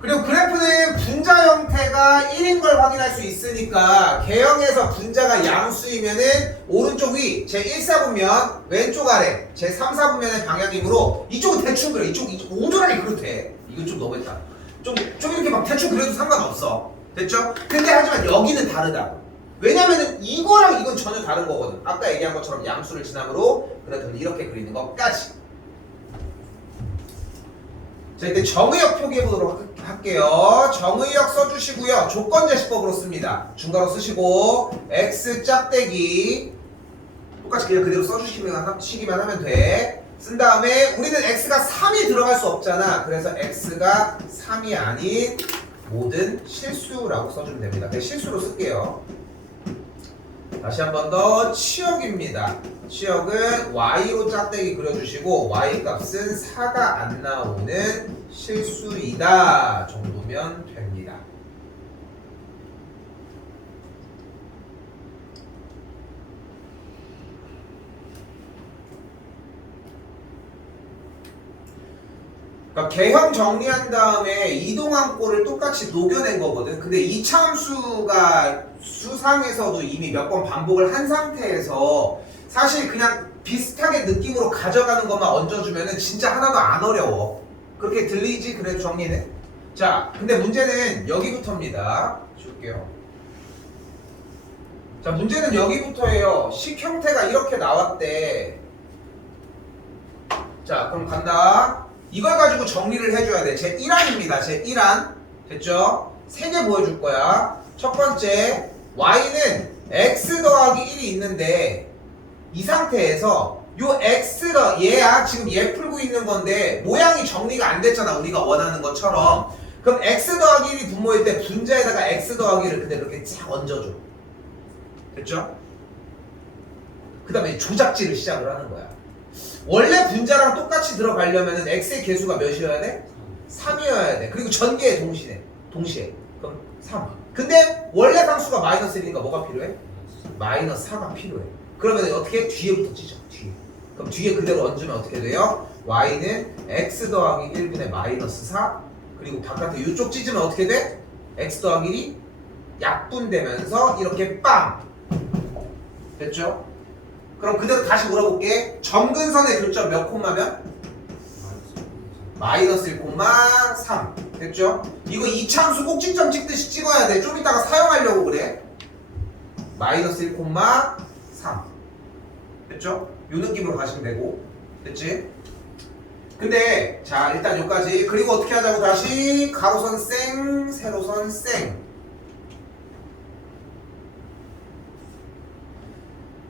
그리고 그래프는 분자 형태가 1인 걸 확인할 수 있으니까 개형에서 분자가 양수이면은 오른쪽 위 제1사분면 왼쪽 아래 제3사분면의 방향이므로 이쪽은 대충 그려. 이쪽 오도라니 그려도 돼. 이건 좀 너무했다. 좀 이렇게 막 대충 그려도 상관없어. 됐죠? 근데 하지만 여기는 다르다. 왜냐면은 이거랑 이건 전혀 다른 거거든. 아까 얘기한 것처럼 양수를 지남으로 그래프는 이렇게 그리는 것까지. 자, 이제 정의역 표기해보도록 할게요. 정의역 써주시고요. 조건제시법으로 씁니다. 중괄호 쓰시고 x 짝대기 똑같이 그냥 그대로 써주시기만 하면 돼. 쓴 다음에 우리는 x가 3이 들어갈 수 없잖아. 그래서 x가 3이 아닌 모든 실수라고 써주면 됩니다. 그냥 실수로 쓸게요. 다시 한 번 더 치역입니다. 치역은 y로 짝대기 그려주시고 y값은 4가 안 나오는 실수이다 정도면 됩니다. 그러니까 개형 정리한 다음에 이동한 꼴을 똑같이 녹여낸 거거든. 근데 이차함수가 수상에서도 이미 몇 번 반복을 한 상태에서 사실 그냥 비슷하게 느낌으로 가져가는 것만 얹어주면은 진짜 하나도 안 어려워. 그렇게 들리지? 그래 정리는. 자, 근데 문제는 여기부터입니다. 줄게요. 자, 문제는 여기부터예요. 식 형태가 이렇게 나왔대. 자, 그럼 간다. 이걸 가지고 정리를 해줘야 돼. 제 1항입니다. 제 1항. 됐죠? 3개 보여줄 거야. 첫 번째, y는 x 더하기 1이 있는데 이 상태에서 요 x가 얘야. 지금 얘 풀고 있는 건데 모양이 정리가 안 됐잖아. 우리가 원하는 것처럼. 그럼 x 더하기 1이 분모일 때 분자에다가 x 더하기를 그대로 이렇게 쫙 얹어줘. 됐죠? 그 다음에 조작질을 시작을 하는 거야. 원래 분자랑 똑같이 들어가려면 x의 개수가 몇이어야 돼? 3이어야 돼. 그리고 전개에 동시에. 그럼 3. 근데 원래 상수가 마이너스 1이니까 뭐가 필요해? 마이너스 4가 필요해. 그러면 어떻게? 뒤에부터 찢어. 뒤에. 그럼 뒤에 그대로 얹으면 어떻게 돼요? y는 x 더하기 1분의 마이너스 4 그리고 바깥에 이쪽 찢으면 어떻게 돼? x 더하기 1이 약분되면서 이렇게 빵! 됐죠? 그럼 그대로 다시 물어볼게. 점근선의 교점 몇 콤마면? 마이너스 1,3 됐죠? 이거 이참수 꼭지점 찍듯이 찍어야 돼. 좀 이따가 사용하려고 그래. 마이너스 1,3 됐죠? 요 느낌으로 가시면 되고 됐지? 근데 자 일단 여기까지. 그리고 어떻게 하자고 다시 가로선 쌩 세로선 쌩.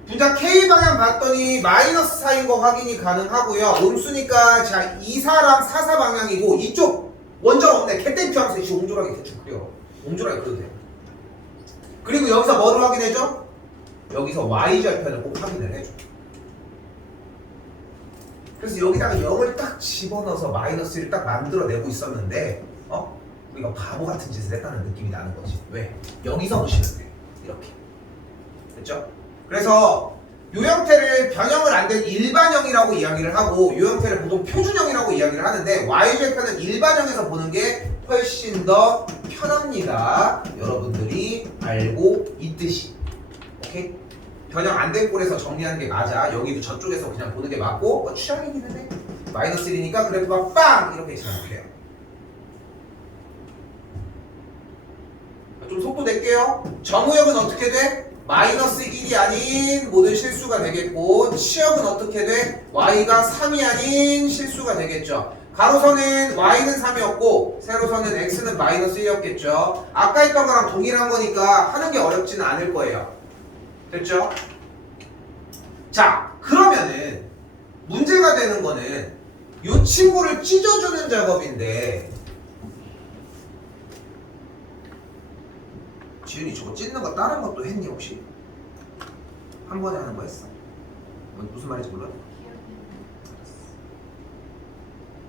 분자 K방향 봤더니 마이너스 4인 거 확인이 가능하고요. 음수니까 자 2사랑 4사 방향이고 이쪽 원점 없네. 개땡큐 하면서 이씨 옹졸하게 대충 그려. 옹졸하게 그려도 돼. 그리고 여기서 뭐를 확인해줘? 여기서 Y절편을 꼭 확인을 해줘. 그래서 여기다가 0을 딱 집어넣어서 마이너스 1을 딱 만들어내고 있었는데 우리가 바보 같은 짓을 했다는 느낌이 나는 거지. 왜? 여기서 보시면 돼. 이렇게. 됐죠? 그래서 요 형태를 변형을 안 된 일반형이라고 이야기를 하고 요 형태를 보통 표준형이라고 이야기를 하는데 Y절편은 일반형에서 보는 게 훨씬 더 편합니다. 여러분들이 알고 있듯이. 오케이? 변형 안 된 꼴에서 정리하는 게 맞아. 여기도 저쪽에서 그냥 보는 게 맞고 취향이기는 해. 마이너스 1이니까 그래프가 빵! 이렇게 생각해요. 좀 속도 낼게요. 정우역은 어떻게 돼? 마이너스 1이 아닌 모든 실수가 되겠고 치역은 어떻게 돼? y가 3이 아닌 실수가 되겠죠. 가로선은 y는 3이었고 세로선은 x는 마이너스 1이었겠죠. 아까 했던 거랑 동일한 거니까 하는 게 어렵지는 않을 거예요. 됐죠? 자 그러면은 문제가 되는 거는 이 친구를 찢어주는 작업인데 지윤이 저거 찢는 거 다른 것도 했니 혹시? 한 번에 하는 거 했어? 무슨 말인지 몰라?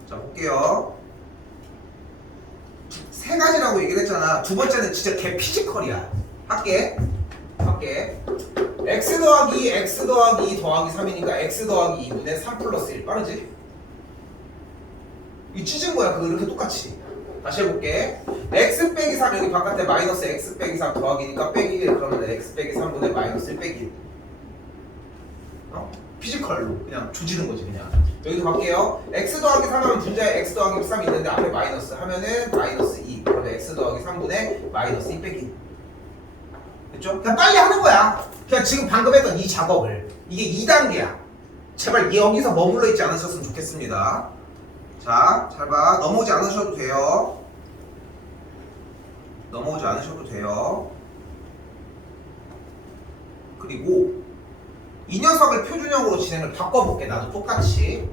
자 볼게요. 세 가지라고 얘기를 했잖아. 두 번째는 진짜 개 피지컬이야. 할게. x 더하기 x 더하기 2 더하기 3이니까 x 더하기 2분의 3 플러스 1 빠르지? 이 찢은 거야. 그거 이렇게 똑같이. 다시 해볼게. x 빼기 3 여기 바깥에 마이너스 x 빼기 3 더하기니까 빼기 1 그러면 x 빼기 3분의 마이너스 1 빼기 1 피지컬로 그냥 조지는 거지 그냥. 여기도 갈게요. x 더하기 3 하면 분자에 x 더하기 3 있는데 앞에 마이너스 하면은 마이너스 2 그러면 x 더하기 3분의 마이너스 2 빼기 1 됐죠? 그냥 빨리 하는 거야. 그냥 지금 방금 했던 이 작업을. 이게 2단계야. 제발 여기서 머물러 있지 않으셨으면 좋겠습니다. 자, 잘 봐. 넘어오지 않으셔도 돼요. 그리고 이 녀석을 표준형으로 진행을 바꿔볼게. 나도 똑같이.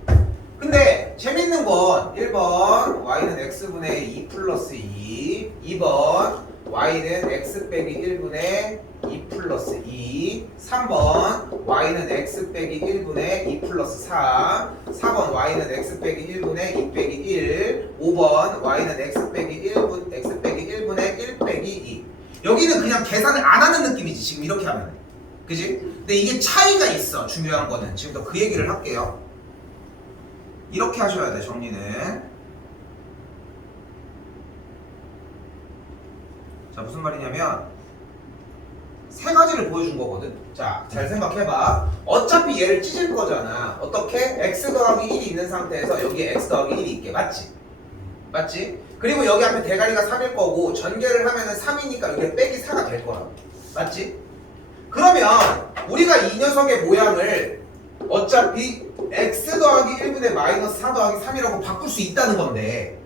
근데 재밌는 건 1번 y는 x분의 2 플러스 2 2번 y는 x 빼기 1분의 2 플러스 2 3번 y는 x 빼기 1분의 2 플러스 3 4번 y는 x 빼기 1분의 2 빼기 1 5번 y는 x 빼기 1분의 1 빼기 2 여기는 그냥 계산을 안 하는 느낌이지 지금 이렇게 하면 그지? 근데 이게 차이가 있어. 중요한 거는 지금부터 그 얘기를 할게요. 이렇게 하셔야 돼. 정리는 자 무슨 말이냐면 세 가지를 보여준 거거든. 자 잘 생각해봐. 어차피 얘를 찢을 거잖아. 어떻게? x 더하기 1이 있는 상태에서 여기에 x 더하기 1이 있게 맞지? 그리고 여기 앞에 대가리가 3일 거고 전개를 하면은 3이니까 여기 빼기 4가 될 거라고. 맞지? 그러면 우리가 이 녀석의 모양을 어차피 x 더하기 1분의 마이너스 4 더하기 3이라고 바꿀 수 있다는 건데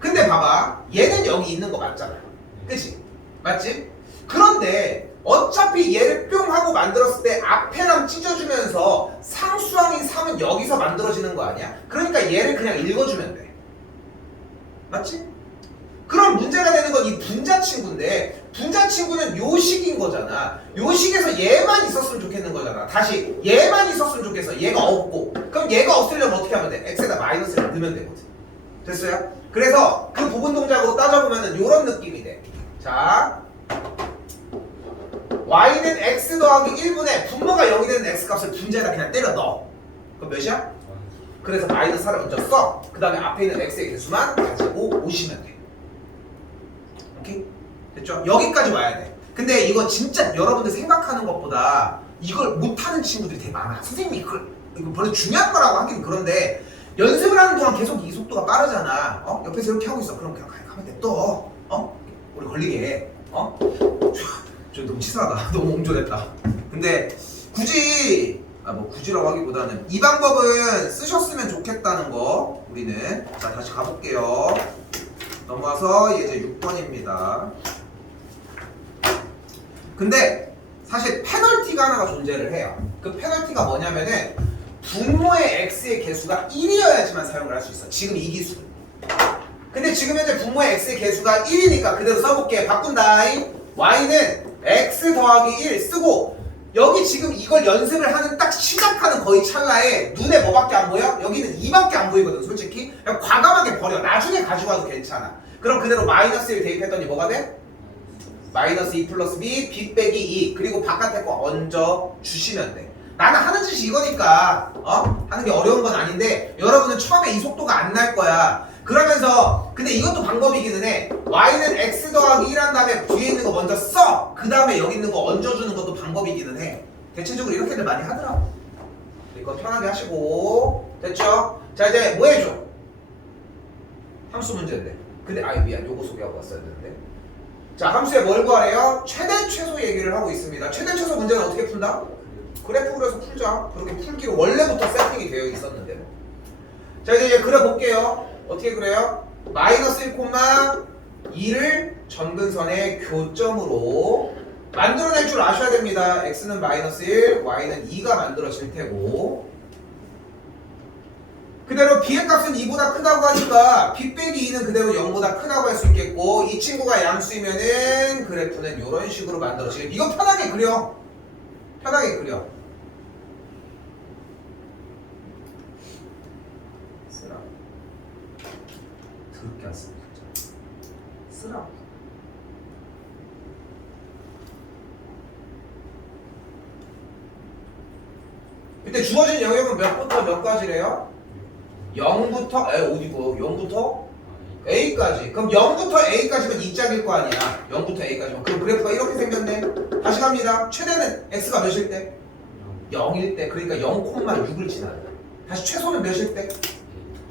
근데 봐봐. 얘는 여기 있는 거 맞잖아. 그치? 맞지? 그런데 어차피 얘를 뿅 하고 만들었을 때 앞에랑 찢어주면서 상수항인 3은 여기서 만들어지는 거 아니야? 그러니까 얘를 그냥 읽어주면 돼. 맞지? 그럼 문제가 되는 건 이 분자 친구인데 분자 친구는 요 식인 거잖아. 요 식에서 얘만 있었으면 좋겠는 거잖아. 다시 얘만 있었으면 좋겠어. 얘가 없고 그럼 얘가 없으려면 어떻게 하면 돼? x에다 마이너스를 넣으면 되거든. 됐어요? 그래서 그 부분 동작으로 따져보면 요런 느낌이 돼. 자 y는 x 더하기 1분의 분모가 0이 되는 x 값을 분자에다 그냥 때려 넣어. 그럼 몇이야? 그래서 마이너스 4를 먼저 써. 그 다음에 앞에 있는 x의 개수만 가지고 오시면 돼. 오케이? 됐죠? 여기까지 와야 돼. 근데 이거 진짜 여러분들 생각하는 것보다 이걸 못하는 친구들이 되게 많아. 선생님이 이거 별로 중요한 거라고 하긴 그런데 연습을 하는 동안 계속 이 속도가 빠르잖아. 옆에서 이렇게 하고 있어. 그럼 그냥 가만 냅둬. 우리 걸리게 해. 저 너무 치사하다. 너무 옹졸했다. 근데 굳이 뭐 굳이라고 하기보다는 이 방법은 쓰셨으면 좋겠다는 거 우리는. 자, 다시 가볼게요. 넘어와서 이제 6번입니다. 근데 사실 페널티가 하나가 존재를 해요. 그 페널티가 뭐냐면은 분모의 x의 개수가 1이어야지만 사용을 할 수 있어. 지금 이 기술은. 근데 지금 현재 분모의 x의 개수가 1이니까 그대로 써볼게. 바꾼다잉. y는 x 더하기 1 쓰고 여기 지금 이걸 연습을 하는 딱 시작하는 거의 찰나에 눈에 뭐밖에 안 보여? 여기는 2밖에 안 보이거든 솔직히. 그냥 과감하게 버려. 나중에 가지고 와도 괜찮아. 그럼 그대로 마이너스 1 대입했더니 뭐가 돼? 마이너스 2 플러스 b, b 빼기 2. 그리고 바깥에 거 얹어 주시면 돼. 나는 하는 짓이 이거니까 하는 게 어려운 건 아닌데 여러분은 처음에 이 속도가 안 날 거야. 그러면서 근데 이것도 방법이기는 해. y는 x 더하기 1 한 다음에 뒤에 있는 거 먼저 써. 그 다음에 여기 있는 거 얹어주는 것도 방법이기는 해. 대체적으로 이렇게들 많이 하더라고. 이거 편하게 하시고. 됐죠? 자, 이제 뭐 해줘? 함수 문제인데. 근데 미안, 요거 소개하고 왔어야 되는데. 자, 함수에 뭘 구하래요? 최대 최소 얘기를 하고 있습니다. 최대 최소 문제는 어떻게 푼다? 그래프 그려서 풀자. 그렇게 풀기로 원래부터 세팅이 되어 있었는데 뭐. 자, 이제 그려 볼게요. 어떻게 그래요? 마이너스 1,2를 점근선의 교점으로 만들어낼 줄 아셔야 됩니다. x는 마이너스 1, y는 2가 만들어질 테고 그대로 b의 값은 2보다 크다고 하니까 b 빼기 2는 그대로 0보다 크다고 할 수 있겠고 이 친구가 양수이면은 그래프는 이런 식으로 만들어지겠죠. 이거 편하게 그려. 편하게 그려. 쓰라. 더럽게 안 쓰네 진짜. 쓰라. 이때 주어진 영역은 몇부터 몇까지래요? 0부터 어디고 0부터 A까지. 그럼 0부터 A까지면 2짝일 거 아니야. 0부터 A까지면. 그럼 그래프가 이렇게 생겼네. 다시 갑니다. 최대는 X가 몇일 때? 0일 때. 그러니까 0,6을 지나요. 다시 최소는 몇일 때?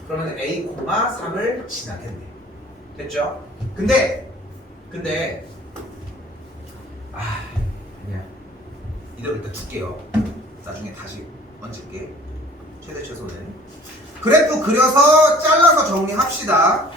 그러면 A,3을 지나겠네. 됐죠? 근데 아니야. 이대로 일단 둘게요. 나중에 다시 얹을게. 최대 최소는. 그래프 그려서 잘라서 정리합시다.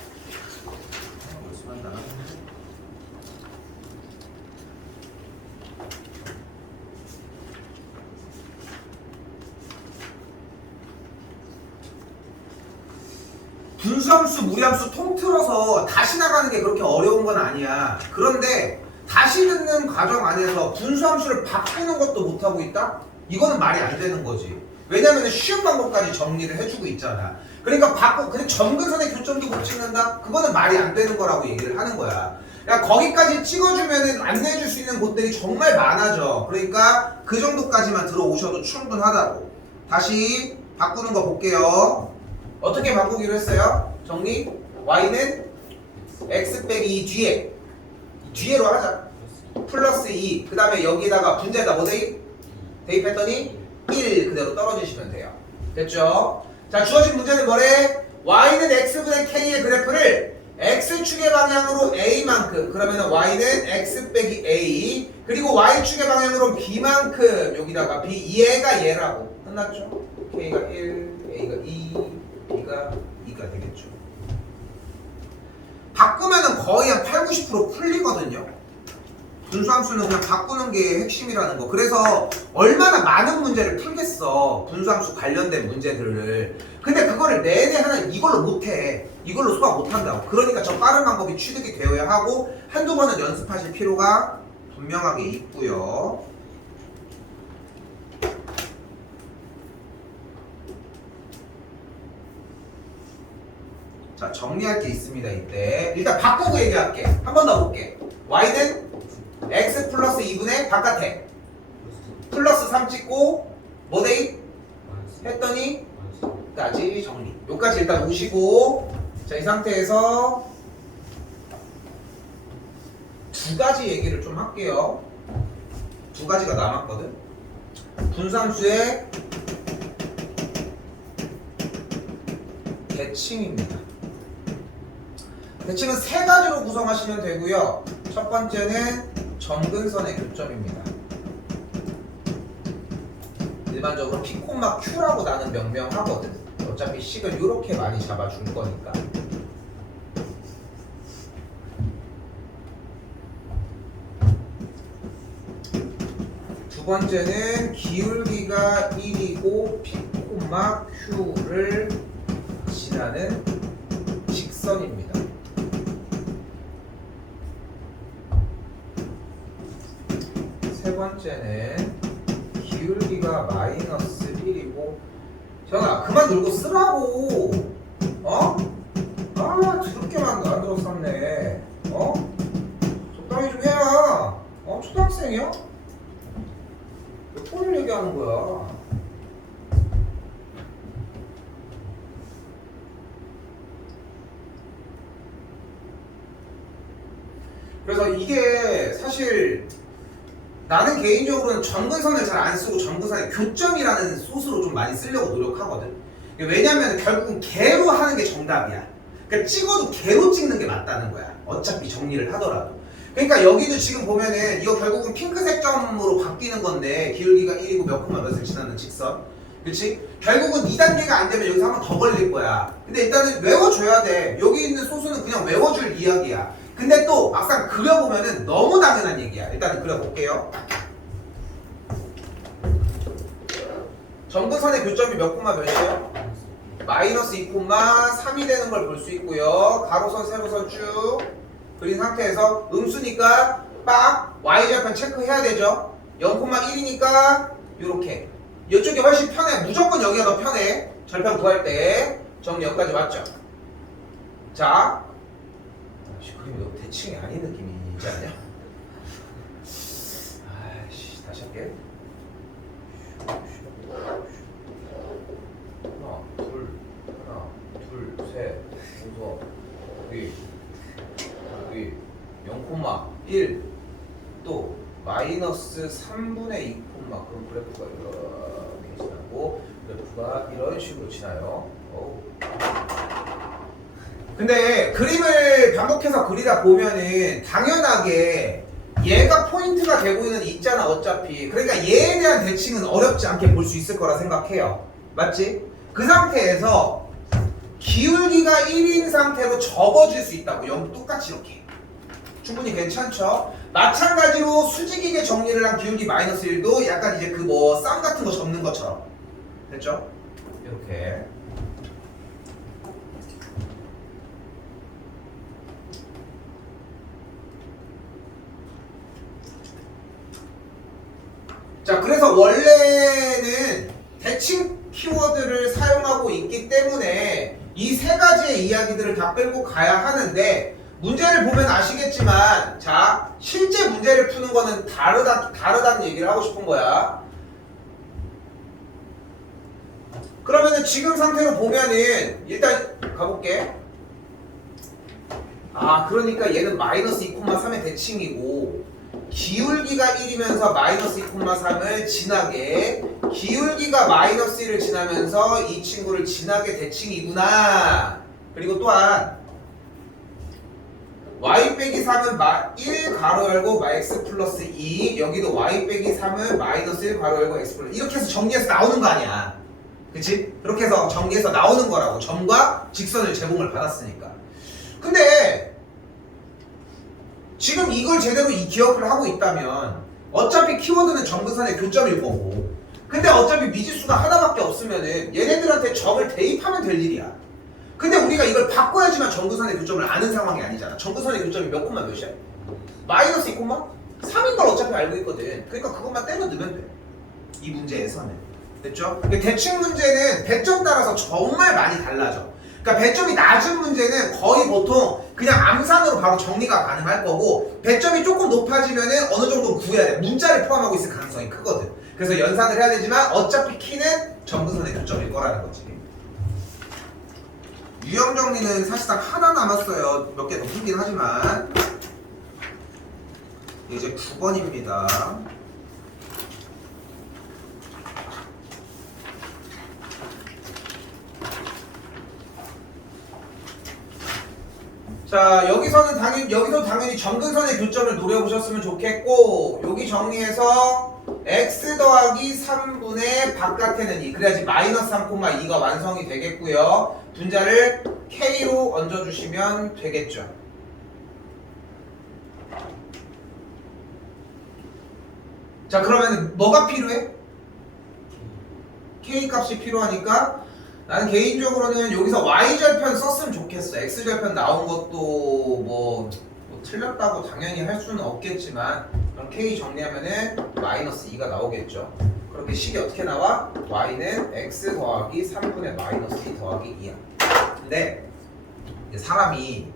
분수함수, 무리함수 통틀어서 다시 나가는 게 그렇게 어려운 건 아니야. 그런데 다시 듣는 과정 안에서 분수함수를 바꾸는 것도 못하고 있다? 이거는 말이 안 되는 거지. 왜냐면 쉬운 방법까지 정리를 해주고 있잖아. 그러니까 근데 점근선의 교점도 못 찍는다? 그거는 말이 안 되는 거라고 얘기를 하는 거야. 야, 거기까지 찍어주면은 안내해줄 수 있는 곳들이 정말 많아져. 그러니까 그 정도까지만 들어오셔도 충분하다고. 다시 바꾸는 거 볼게요. 어떻게 바꾸기로 했어요? 정리? y는 x 빼기 2 뒤에로 하자. 플러스 2. 그 다음에 여기다가 분자에다 뭐 대입했더니 1 그대로 떨어지시면 돼요. 됐죠? 자, 주어진 문제는 뭐래? y는 x분의 k의 그래프를 x축의 방향으로 a만큼, 그러면 y는 x 빼기 a, 그리고 y축의 방향으로 b만큼, 여기다가 b, 얘가 얘라고. 끝났죠? k가 1, a가 2, b가 2가 되겠죠. 바꾸면은 거의 한 8, 90% 풀리거든요. 분수함수는 그냥 바꾸는 게 핵심이라는 거. 그래서 얼마나 많은 문제를 풀겠어. 분수함수 관련된 문제들을. 근데 그거를 내내 하는 이걸로 못해. 이걸로 수학 못한다고. 그러니까 저 빠른 방법이 취득이 되어야 하고 한두 번은 연습하실 필요가 분명하게 있고요. 자, 정리할 게 있습니다. 이때 일단 바꾸고 얘기할게. 한 번 더 볼게. y는 x 플러스 2분의 바깥에 플러스 3 찍고 뭐 대입? 했더니 까지 정리. 여기까지 일단 오시고, 자, 이 상태에서 두 가지 얘기를 좀 할게요. 두 가지가 남았거든. 분상수의 대칭입니다. 대칭은 세 가지로 구성하시면 되고요. 첫 번째는 점근선의 교점입니다. 일반적으로 P, Q라고 나는 명명하거든. 어차피 식을 이렇게 많이 잡아줄 거니까. 두 번째는 기울기가 1이고 P, Q를 지나는 직선입니다. 세 번째는 기울기가 마이너스 1이고 전아 그만 놀고 쓰라고. 어? 아 드럽게만 만들었었네. 어? 적당히 좀 해라. 어? 초등학생이야? 몇 번을 얘기하는 거야? 그래서 이게 사실 나는 개인적으로는 점근선을 잘 안 쓰고 점근선의 교점이라는 소스로 좀 많이 쓰려고 노력하거든. 왜냐면 결국은 개로 하는 게 정답이야. 그러니까 찍어도 개로 찍는 게 맞다는 거야. 어차피 정리를 하더라도. 그러니까 여기도 지금 보면은 이거 결국은 핑크색 점으로 바뀌는 건데 기울기가 1이고 몇 콤마 몇을 지나는 직선. 그렇지? 결국은 2단계가 안 되면 여기서 한 번 더 걸릴 거야. 근데 일단은 외워줘야 돼. 여기 있는 소수는 그냥 외워줄 이야기야. 근데 또 막상 그려보면은 너무 당연한 얘기야. 일단 그려볼게요. 점근선의 교점이 몇 콤마 몇이에요? 마이너스 2,3이 되는 걸 볼 수 있고요. 가로선, 세로선 쭉 그린 상태에서 음수니까 빡 y좌편 체크해야 되죠. 0,1이니까 요렇게 이쪽이 훨씬 편해. 무조건 여기가 더 편해. 절편 구할 때 정리 여기까지 맞죠? 자, 그림이 너무 대칭이 아닌 느낌이 있지 않냐? 아이씨, 다시 할게. 하나, 둘, 셋, 우서, 여기 0,1 또 마이너스 3분의 2 그럼 그래프가 이렇게 지나고 그래프가 이런 식으로 지나요. 근데 그림을 반복해서 그리다 보면은 당연하게 얘가 포인트가 되고 있잖아 어차피. 그러니까 얘에 대한 대칭은 어렵지 않게 볼 수 있을 거라 생각해요. 맞지? 그 상태에서 기울기가 1인 상태로 접어질 수 있다고. 똑같이 이렇게 충분히 괜찮죠? 마찬가지로 수직이게 정리를 한 기울기 마이너스 1도 약간 이제 그 뭐 쌈 같은 거 접는 것처럼 됐죠? 이렇게 자, 그래서 원래는 대칭 키워드를 사용하고 있기 때문에 이 세 가지의 이야기들을 다 끌고 가야 하는데 문제를 보면 아시겠지만 자, 실제 문제를 푸는 거는 다르다는 얘기를 하고 싶은 거야. 그러면은 지금 상태로 보면은 일단 가볼게. 아, 그러니까 얘는 마이너스 2,3의 대칭이고 기울기가 1이면서 마이너스 2,3을 지나게 기울기가 마이너스 1을 지나면서 이 친구를 지나게 대칭이구나. 그리고 또한 y 빼기 3은 1 가로 열고 x 플러스 2 여기도 y 빼기 3은 마이너스 1 가로 열고 x 플러스 이렇게 해서 정리해서 나오는 거 아니야. 그치? 그렇게 해서 정리해서 나오는 거라고. 점과 직선을 제공을 받았으니까. 근데 지금 이걸 제대로 이 기억을 하고 있다면 어차피 키워드는 점근선의 교점일 거고 근데 어차피 미지수가 하나밖에 없으면은 얘네들한테 점을 대입하면 될 일이야. 근데 우리가 이걸 바꿔야지만 점근선의 교점을 아는 상황이 아니잖아. 점근선의 교점이 몇 콤마 몇이야? 마이너스 2 콤마 3인 걸 어차피 알고 있거든. 그러니까 그것만 때려 넣으면 돼. 이 문제에서는. 됐죠? 대칭 문제는 배점 따라서 정말 많이 달라져. 그러니까 배점이 낮은 문제는 거의 보통 그냥 암산으로 바로 정리가 가능할 거고 배점이 조금 높아지면은 어느 정도 구해야 돼. 문자를 포함하고 있을 가능성이 크거든. 그래서 연산을 해야 되지만 어차피 키는 점근선의 교점일 거라는 거지. 유형 정리는 사실상 하나 남았어요. 몇 개 더 풀긴 하지만 이제 9번입니다. 자, 여기서 당연히 점근선의 교점을 노려보셨으면 좋겠고, 여기 정리해서 x 더하기 3분의 바깥에는 2, 그래야지 마이너스 3,2가 완성이 되겠고요. 분자를 k로 얹어주시면 되겠죠. 자, 그러면 뭐가 필요해? k 값이 필요하니까 나는 개인적으로는 여기서 y절편 썼으면 좋겠어. x절편 나온 것도 뭐 틀렸다고 당연히 할 수는 없겠지만, 그럼 k 정리하면은 마이너스 2가 나오겠죠. 그렇게 식이 어떻게 나와? y는 x 더하기 3분의 마이너스 2 더하기 2야. 근데 사람이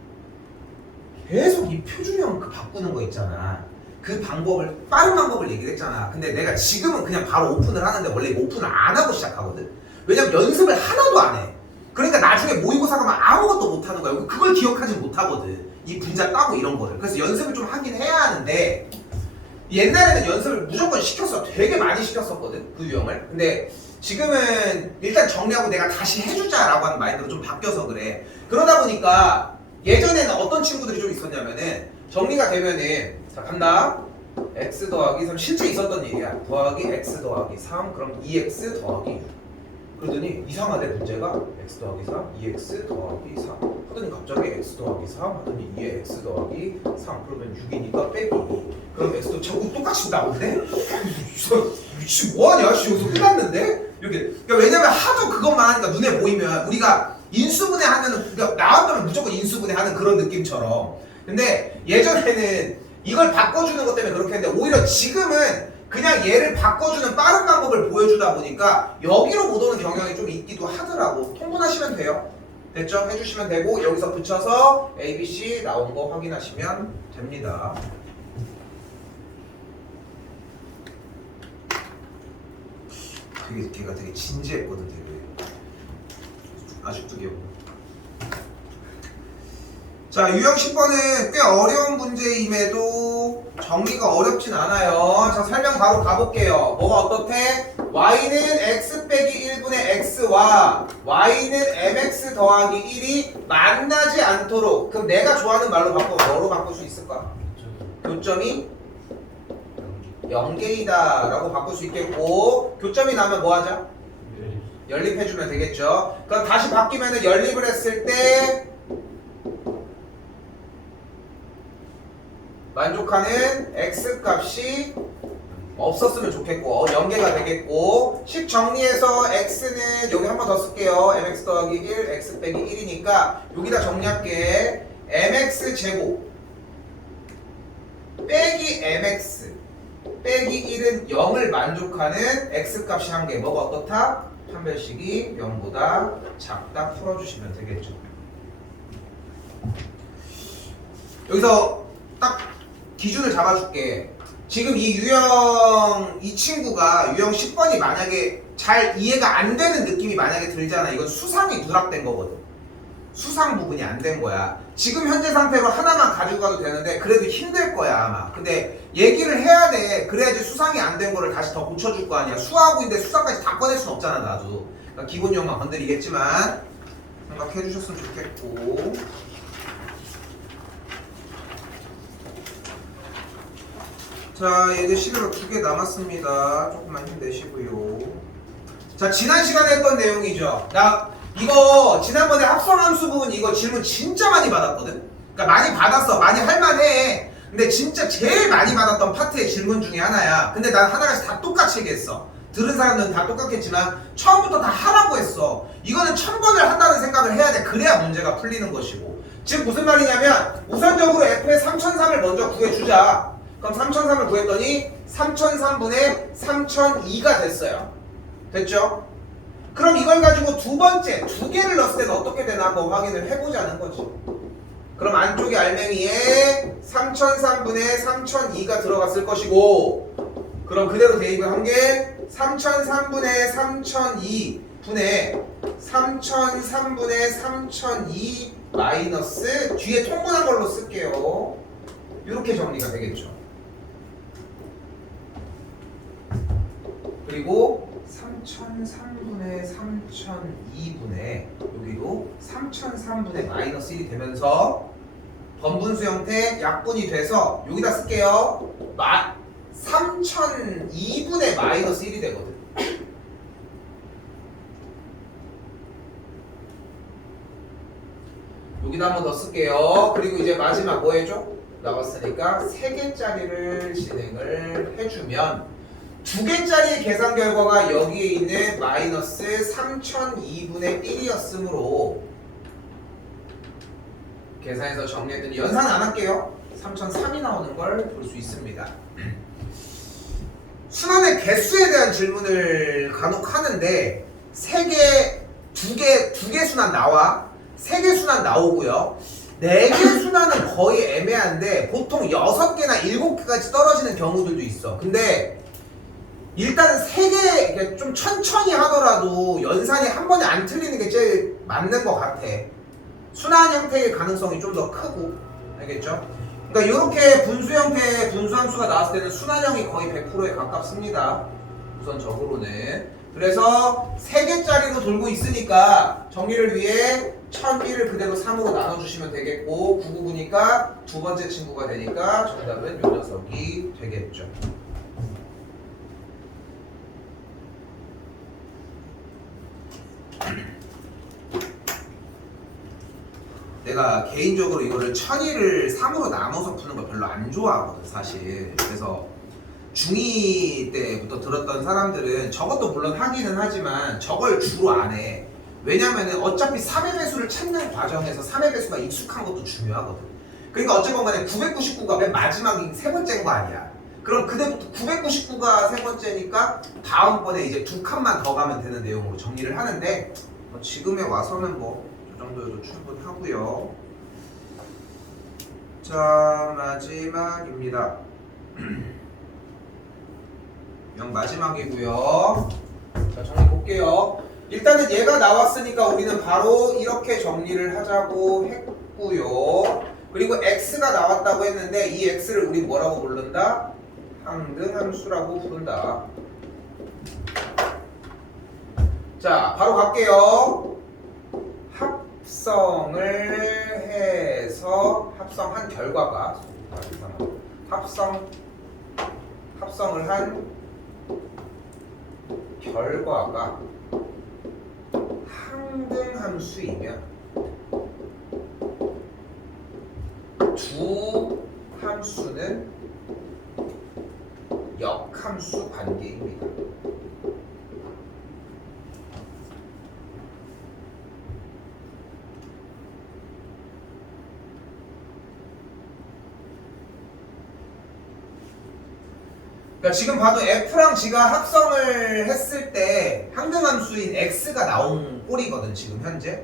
계속 이 표준형 그 바꾸는 거 있잖아. 그 방법을, 빠른 방법을 얘기를 했잖아. 근데 내가 지금은 그냥 바로 오픈을 하는데 원래 오픈을 안 하고 시작하거든. 왜냐면 연습을 하나도 안 해. 그러니까 나중에 모의고사 가면 아무것도 못 하는 거야. 그걸 기억하지 못하거든. 이 분자 따고 이런 거를. 그래서 연습을 좀 하긴 해야 하는데, 옛날에는 연습을 무조건 시켰어. 되게 많이 시켰었거든, 그 유형을. 근데 지금은 일단 정리하고 내가 다시 해주자라고 하는 마인드로 좀 바뀌어서 그래. 그러다 보니까 예전에는 어떤 친구들이 좀 있었냐면은, 정리가 되면은, 자, 간다. x 더하기 3, 실제 있었던 일이야. 더하기 x 더하기 3, 그럼 2x 더하기 6. 그러더니 이상하대 문제가 x 더하기 3, 2x 더하기 3 하더니 갑자기 x 더하기 3 하더니 2x 더하기 3 그러면 6이니까 빼기 2. 그럼 x도 자꾸 똑같이 나오는데? 미친 뭐하냐? 여기서 끝났는데? 이렇게. 그러니까 왜냐면 하도 그것만 하니까 눈에 보이면 우리가 인수분해 하면은, 그러니까 나왔다면 무조건 인수분해 하는 그런 느낌처럼. 근데 예전에는 이걸 바꿔주는 것 때문에 그렇게 했는데, 오히려 지금은 그냥 얘를 바꿔주는 빠른 방법을 보여주다 보니까 여기로 못 오는 경향이 좀 있기도 하더라고. 통분하시면 돼요. 됐죠? 해주시면 되고, 여기서 붙여서 A, B, C 나온 거 확인하시면 됩니다. 걔가 되게 진지했거든, 되게. 아직도 기억나. 자, 유형 10번은 꽤 어려운 문제임에도 정리가 어렵진 않아요. 자, 설명 바로 가볼게요. 뭐가 어떻대? y는 x 빼기 1분의 x와 y는 mx 더하기 1이 만나지 않도록, 그럼 내가 좋아하는 말로 뭐로 바꿀 수 있을까? 교점이 0개이다 라고 바꿀 수 있겠고, 교점이 나면 뭐 하자? 연립해주면 되겠죠. 그럼 다시 바뀌면은 연립을 했을 때 만족하는 x 값이 없었으면 좋겠고, 0개가 되겠고, 식 정리해서 x는 여기 한 번 더 쓸게요. mx 더하기 1, x 빼기 1이니까 여기다 정리할게. mx 제곱 빼기 mx 빼기 1은 0을 만족하는 x 값이 한 개. 뭐가 어떻다? 판별식이 0보다 작다 풀어주시면 되겠죠. 여기서 딱 기준을 잡아줄게. 지금 이 유형, 이 친구가 유형 10번이 만약에 잘 이해가 안 되는 느낌이 만약에 들잖아. 이건 수상이 누락된 거거든. 수상 부분이 안 된 거야. 지금 현재 상태로 하나만 가지고 가도 되는데 그래도 힘들 거야 아마. 근데 얘기를 해야 돼. 그래야지 수상이 안 된 거를 다시 더 고쳐줄 거 아니야. 수하고 있는데 수상까지 다 꺼낼 순 없잖아 나도. 그러니까 기본 유형만 건드리겠지만 생각해 주셨으면 좋겠고. 자, 이제 시계가 2개 남았습니다. 조금만 힘내시고요. 자, 지난 시간에 했던 내용이죠. 나 이거 지난번에 합성함수 부분 이거 질문 진짜 많이 받았거든. 그러니까 많이 받았어. 많이 할만해. 근데 진짜 제일 많이 받았던 파트의 질문 중에 하나야. 근데 난 하나씩 다 똑같이 얘기했어. 들은 사람들은 다 똑같겠지만 처음부터 다 하라고 했어. 이거는 1000번을 한다는 생각을 해야 돼. 그래야 문제가 풀리는 것이고. 지금 무슨 말이냐면 우선적으로 F의 3003을 먼저 구해주자. 그럼 3003을 구했더니 3003분의 3002가 됐어요. 됐죠? 그럼 이걸 가지고 두 번째, 2개를 넣었을 때는 어떻게 되나 한번 확인을 해보자는 거지. 그럼 안쪽에 알맹이에 3003분의 3002가 들어갔을 것이고, 그럼 그대로 대입을 한 게 3003분의 3002분의 3003분의 3002 마이너스 뒤에 통분한 걸로 쓸게요. 이렇게 정리가 되겠죠. 그리고 3003분의 3002분의 여기도 3003분의 마이너스 1이 되면서 번분수 형태 약분이 돼서 여기다 쓸게요. 3002분의 마이너스 1이 되거든. 여기다 한 번 더 쓸게요. 그리고 이제 마지막 뭐 해줘? 나왔으니까 3개짜리를 진행을 해주면 2개짜리 계산 결과가 여기에 있는 마이너스 3002분의 1이었으므로 계산해서 정리했더니 연산 안 할게요. 3003이 나오는 걸 볼 수 있습니다. 순환의 개수에 대한 질문을 간혹 하는데 2개 순환 나와. 3개 순환 나오고요. 4개 순환은 거의 애매한데 보통 6개나 7개까지 떨어지는 경우들도 있어. 근데 일단은 3개 좀 천천히 하더라도 연산이 한 번에 안 틀리는 게 제일 맞는 것 같아. 순환 형태의 가능성이 좀 더 크고. 알겠죠? 그러니까 이렇게 분수 형태의 분수함수가 나왔을 때는 순환형이 거의 100%에 가깝습니다. 우선적으로는. 그래서 3개짜리로 돌고 있으니까 정리를 위해 1001을 그대로 3으로 나눠주시면 되겠고 999니까 두 번째 친구가 되니까 정답은 요 녀석이 되겠죠. 내가 개인적으로 이거를 1001을 3으로 나눠서 푸는 걸 별로 안 좋아하거든 사실. 그래서 중2 때부터 들었던 사람들은 저것도 물론 하기는 하지만 저걸 주로 안 해. 왜냐면은 어차피 3의 배수를 찾는 과정에서 3의 배수가 익숙한 것도 중요하거든. 그러니까 어쨌건 간에 999가 맨 마지막인 세 번째인 거 아니야. 그럼 그때부터 999가 세 번째니까 다음번에 이제 2칸만 더 가면 되는 내용으로 정리를 하는데 지금에 와서는 뭐 이 정도여도 충분하고요. 자, 마지막입니다. 마지막이고요. 자, 정리 볼게요. 일단은 얘가 나왔으니까 우리는 바로 이렇게 정리를 하자고 했고요. 그리고 x가 나왔다고 했는데 이 x를 우리 뭐라고 부른다? 항등함수라고 부른다. 자, 바로 갈게요. 합성을 해서 합성한 결과가 합성을 한 결과가 항등함수이면 두 함수는 역함수 관계입니다. 그러니까 지금 봐도 F랑 G가 합성을 했을 때 항등함수인 X가 나온 꼴이거든 지금 현재.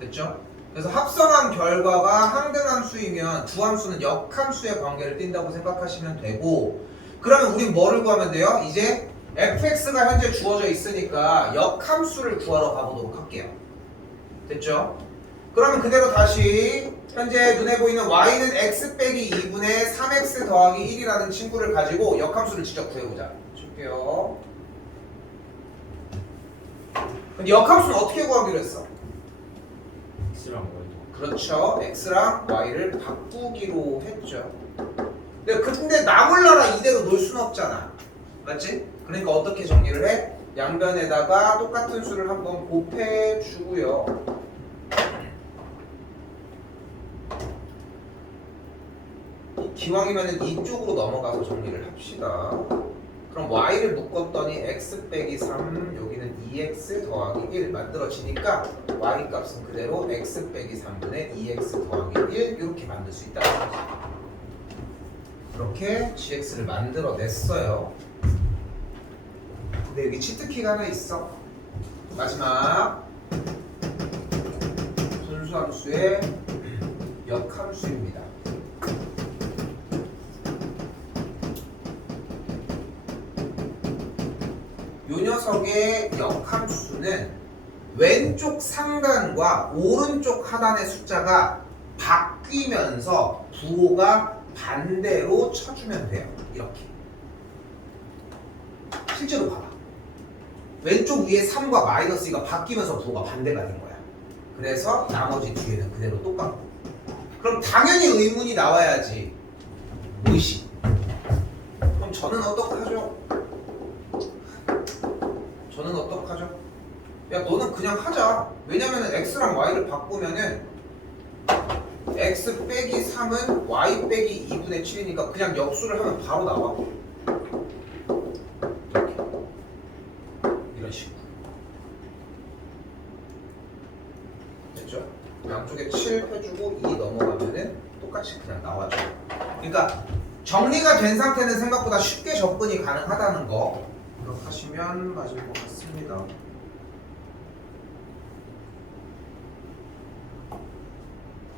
됐죠? 그래서 합성한 결과가 항등함수이면 두 함수는 역함수의 관계를 띈다고 생각하시면 되고, 그러면 우린 뭐를 구하면 돼요? 이제 fx가 현재 주어져 있으니까 역함수를 구하러 가보도록 할게요. 됐죠? 그러면 그대로 다시 현재 눈에 보이는 y는 x 빼기 2분의 3x 더하기 1이라는 친구를 가지고 역함수를 직접 구해보자. 줄게요. 근데 역함수는 어떻게 구하기로 했어? x랑 y죠. 그렇죠. x랑 y를 바꾸기로 했죠. 근데 나 몰라라 이대로 놓을 수는 없잖아. 맞지? 그러니까 어떻게 정리를 해? 양변에다가 똑같은 수를 한번 곱해주고요. 기왕이면 이쪽으로 넘어가서 정리를 합시다. 그럼 y를 묶었더니 x 빼기 3 여기는 2x 더하기 1 만들어지니까 y 값은 그대로 x 빼기 3분의 2x 더하기 1 이렇게 만들 수 있다. 이렇게 gx를 만들어냈어요. 근데 여기 치트키가 하나 있어. 마지막 분수함수의 역함수입니다. 요 녀석의 역함수는 왼쪽 상단과 오른쪽 하단의 숫자가 바뀌면서 부호가 반대로 쳐주면 돼요. 이렇게. 실제로 봐봐. 왼쪽 위에 3과 마이너스 2가 바뀌면서 부호가 반대가 된 거야. 그래서 나머지 뒤에는 그대로 똑같고. 그럼 당연히 의문이 나와야지. 의식. 그럼 저는 어떡하죠? 저는 어떡하죠? 야 너는 그냥 하자. 왜냐면은 x랑 y를 바꾸면은 x 빼기 3은 y 빼기 2분의 7이니까 그냥 역수를 하면 바로 나와. 이렇게. 이런 식으로. 됐죠? 양쪽에 7 해주고 2 넘어가면은 똑같이 그냥 나와줘. 그러니까 정리가 된 상태는 생각보다 쉽게 접근이 가능하다는 거 기억하시면 맞을 것 같습니다.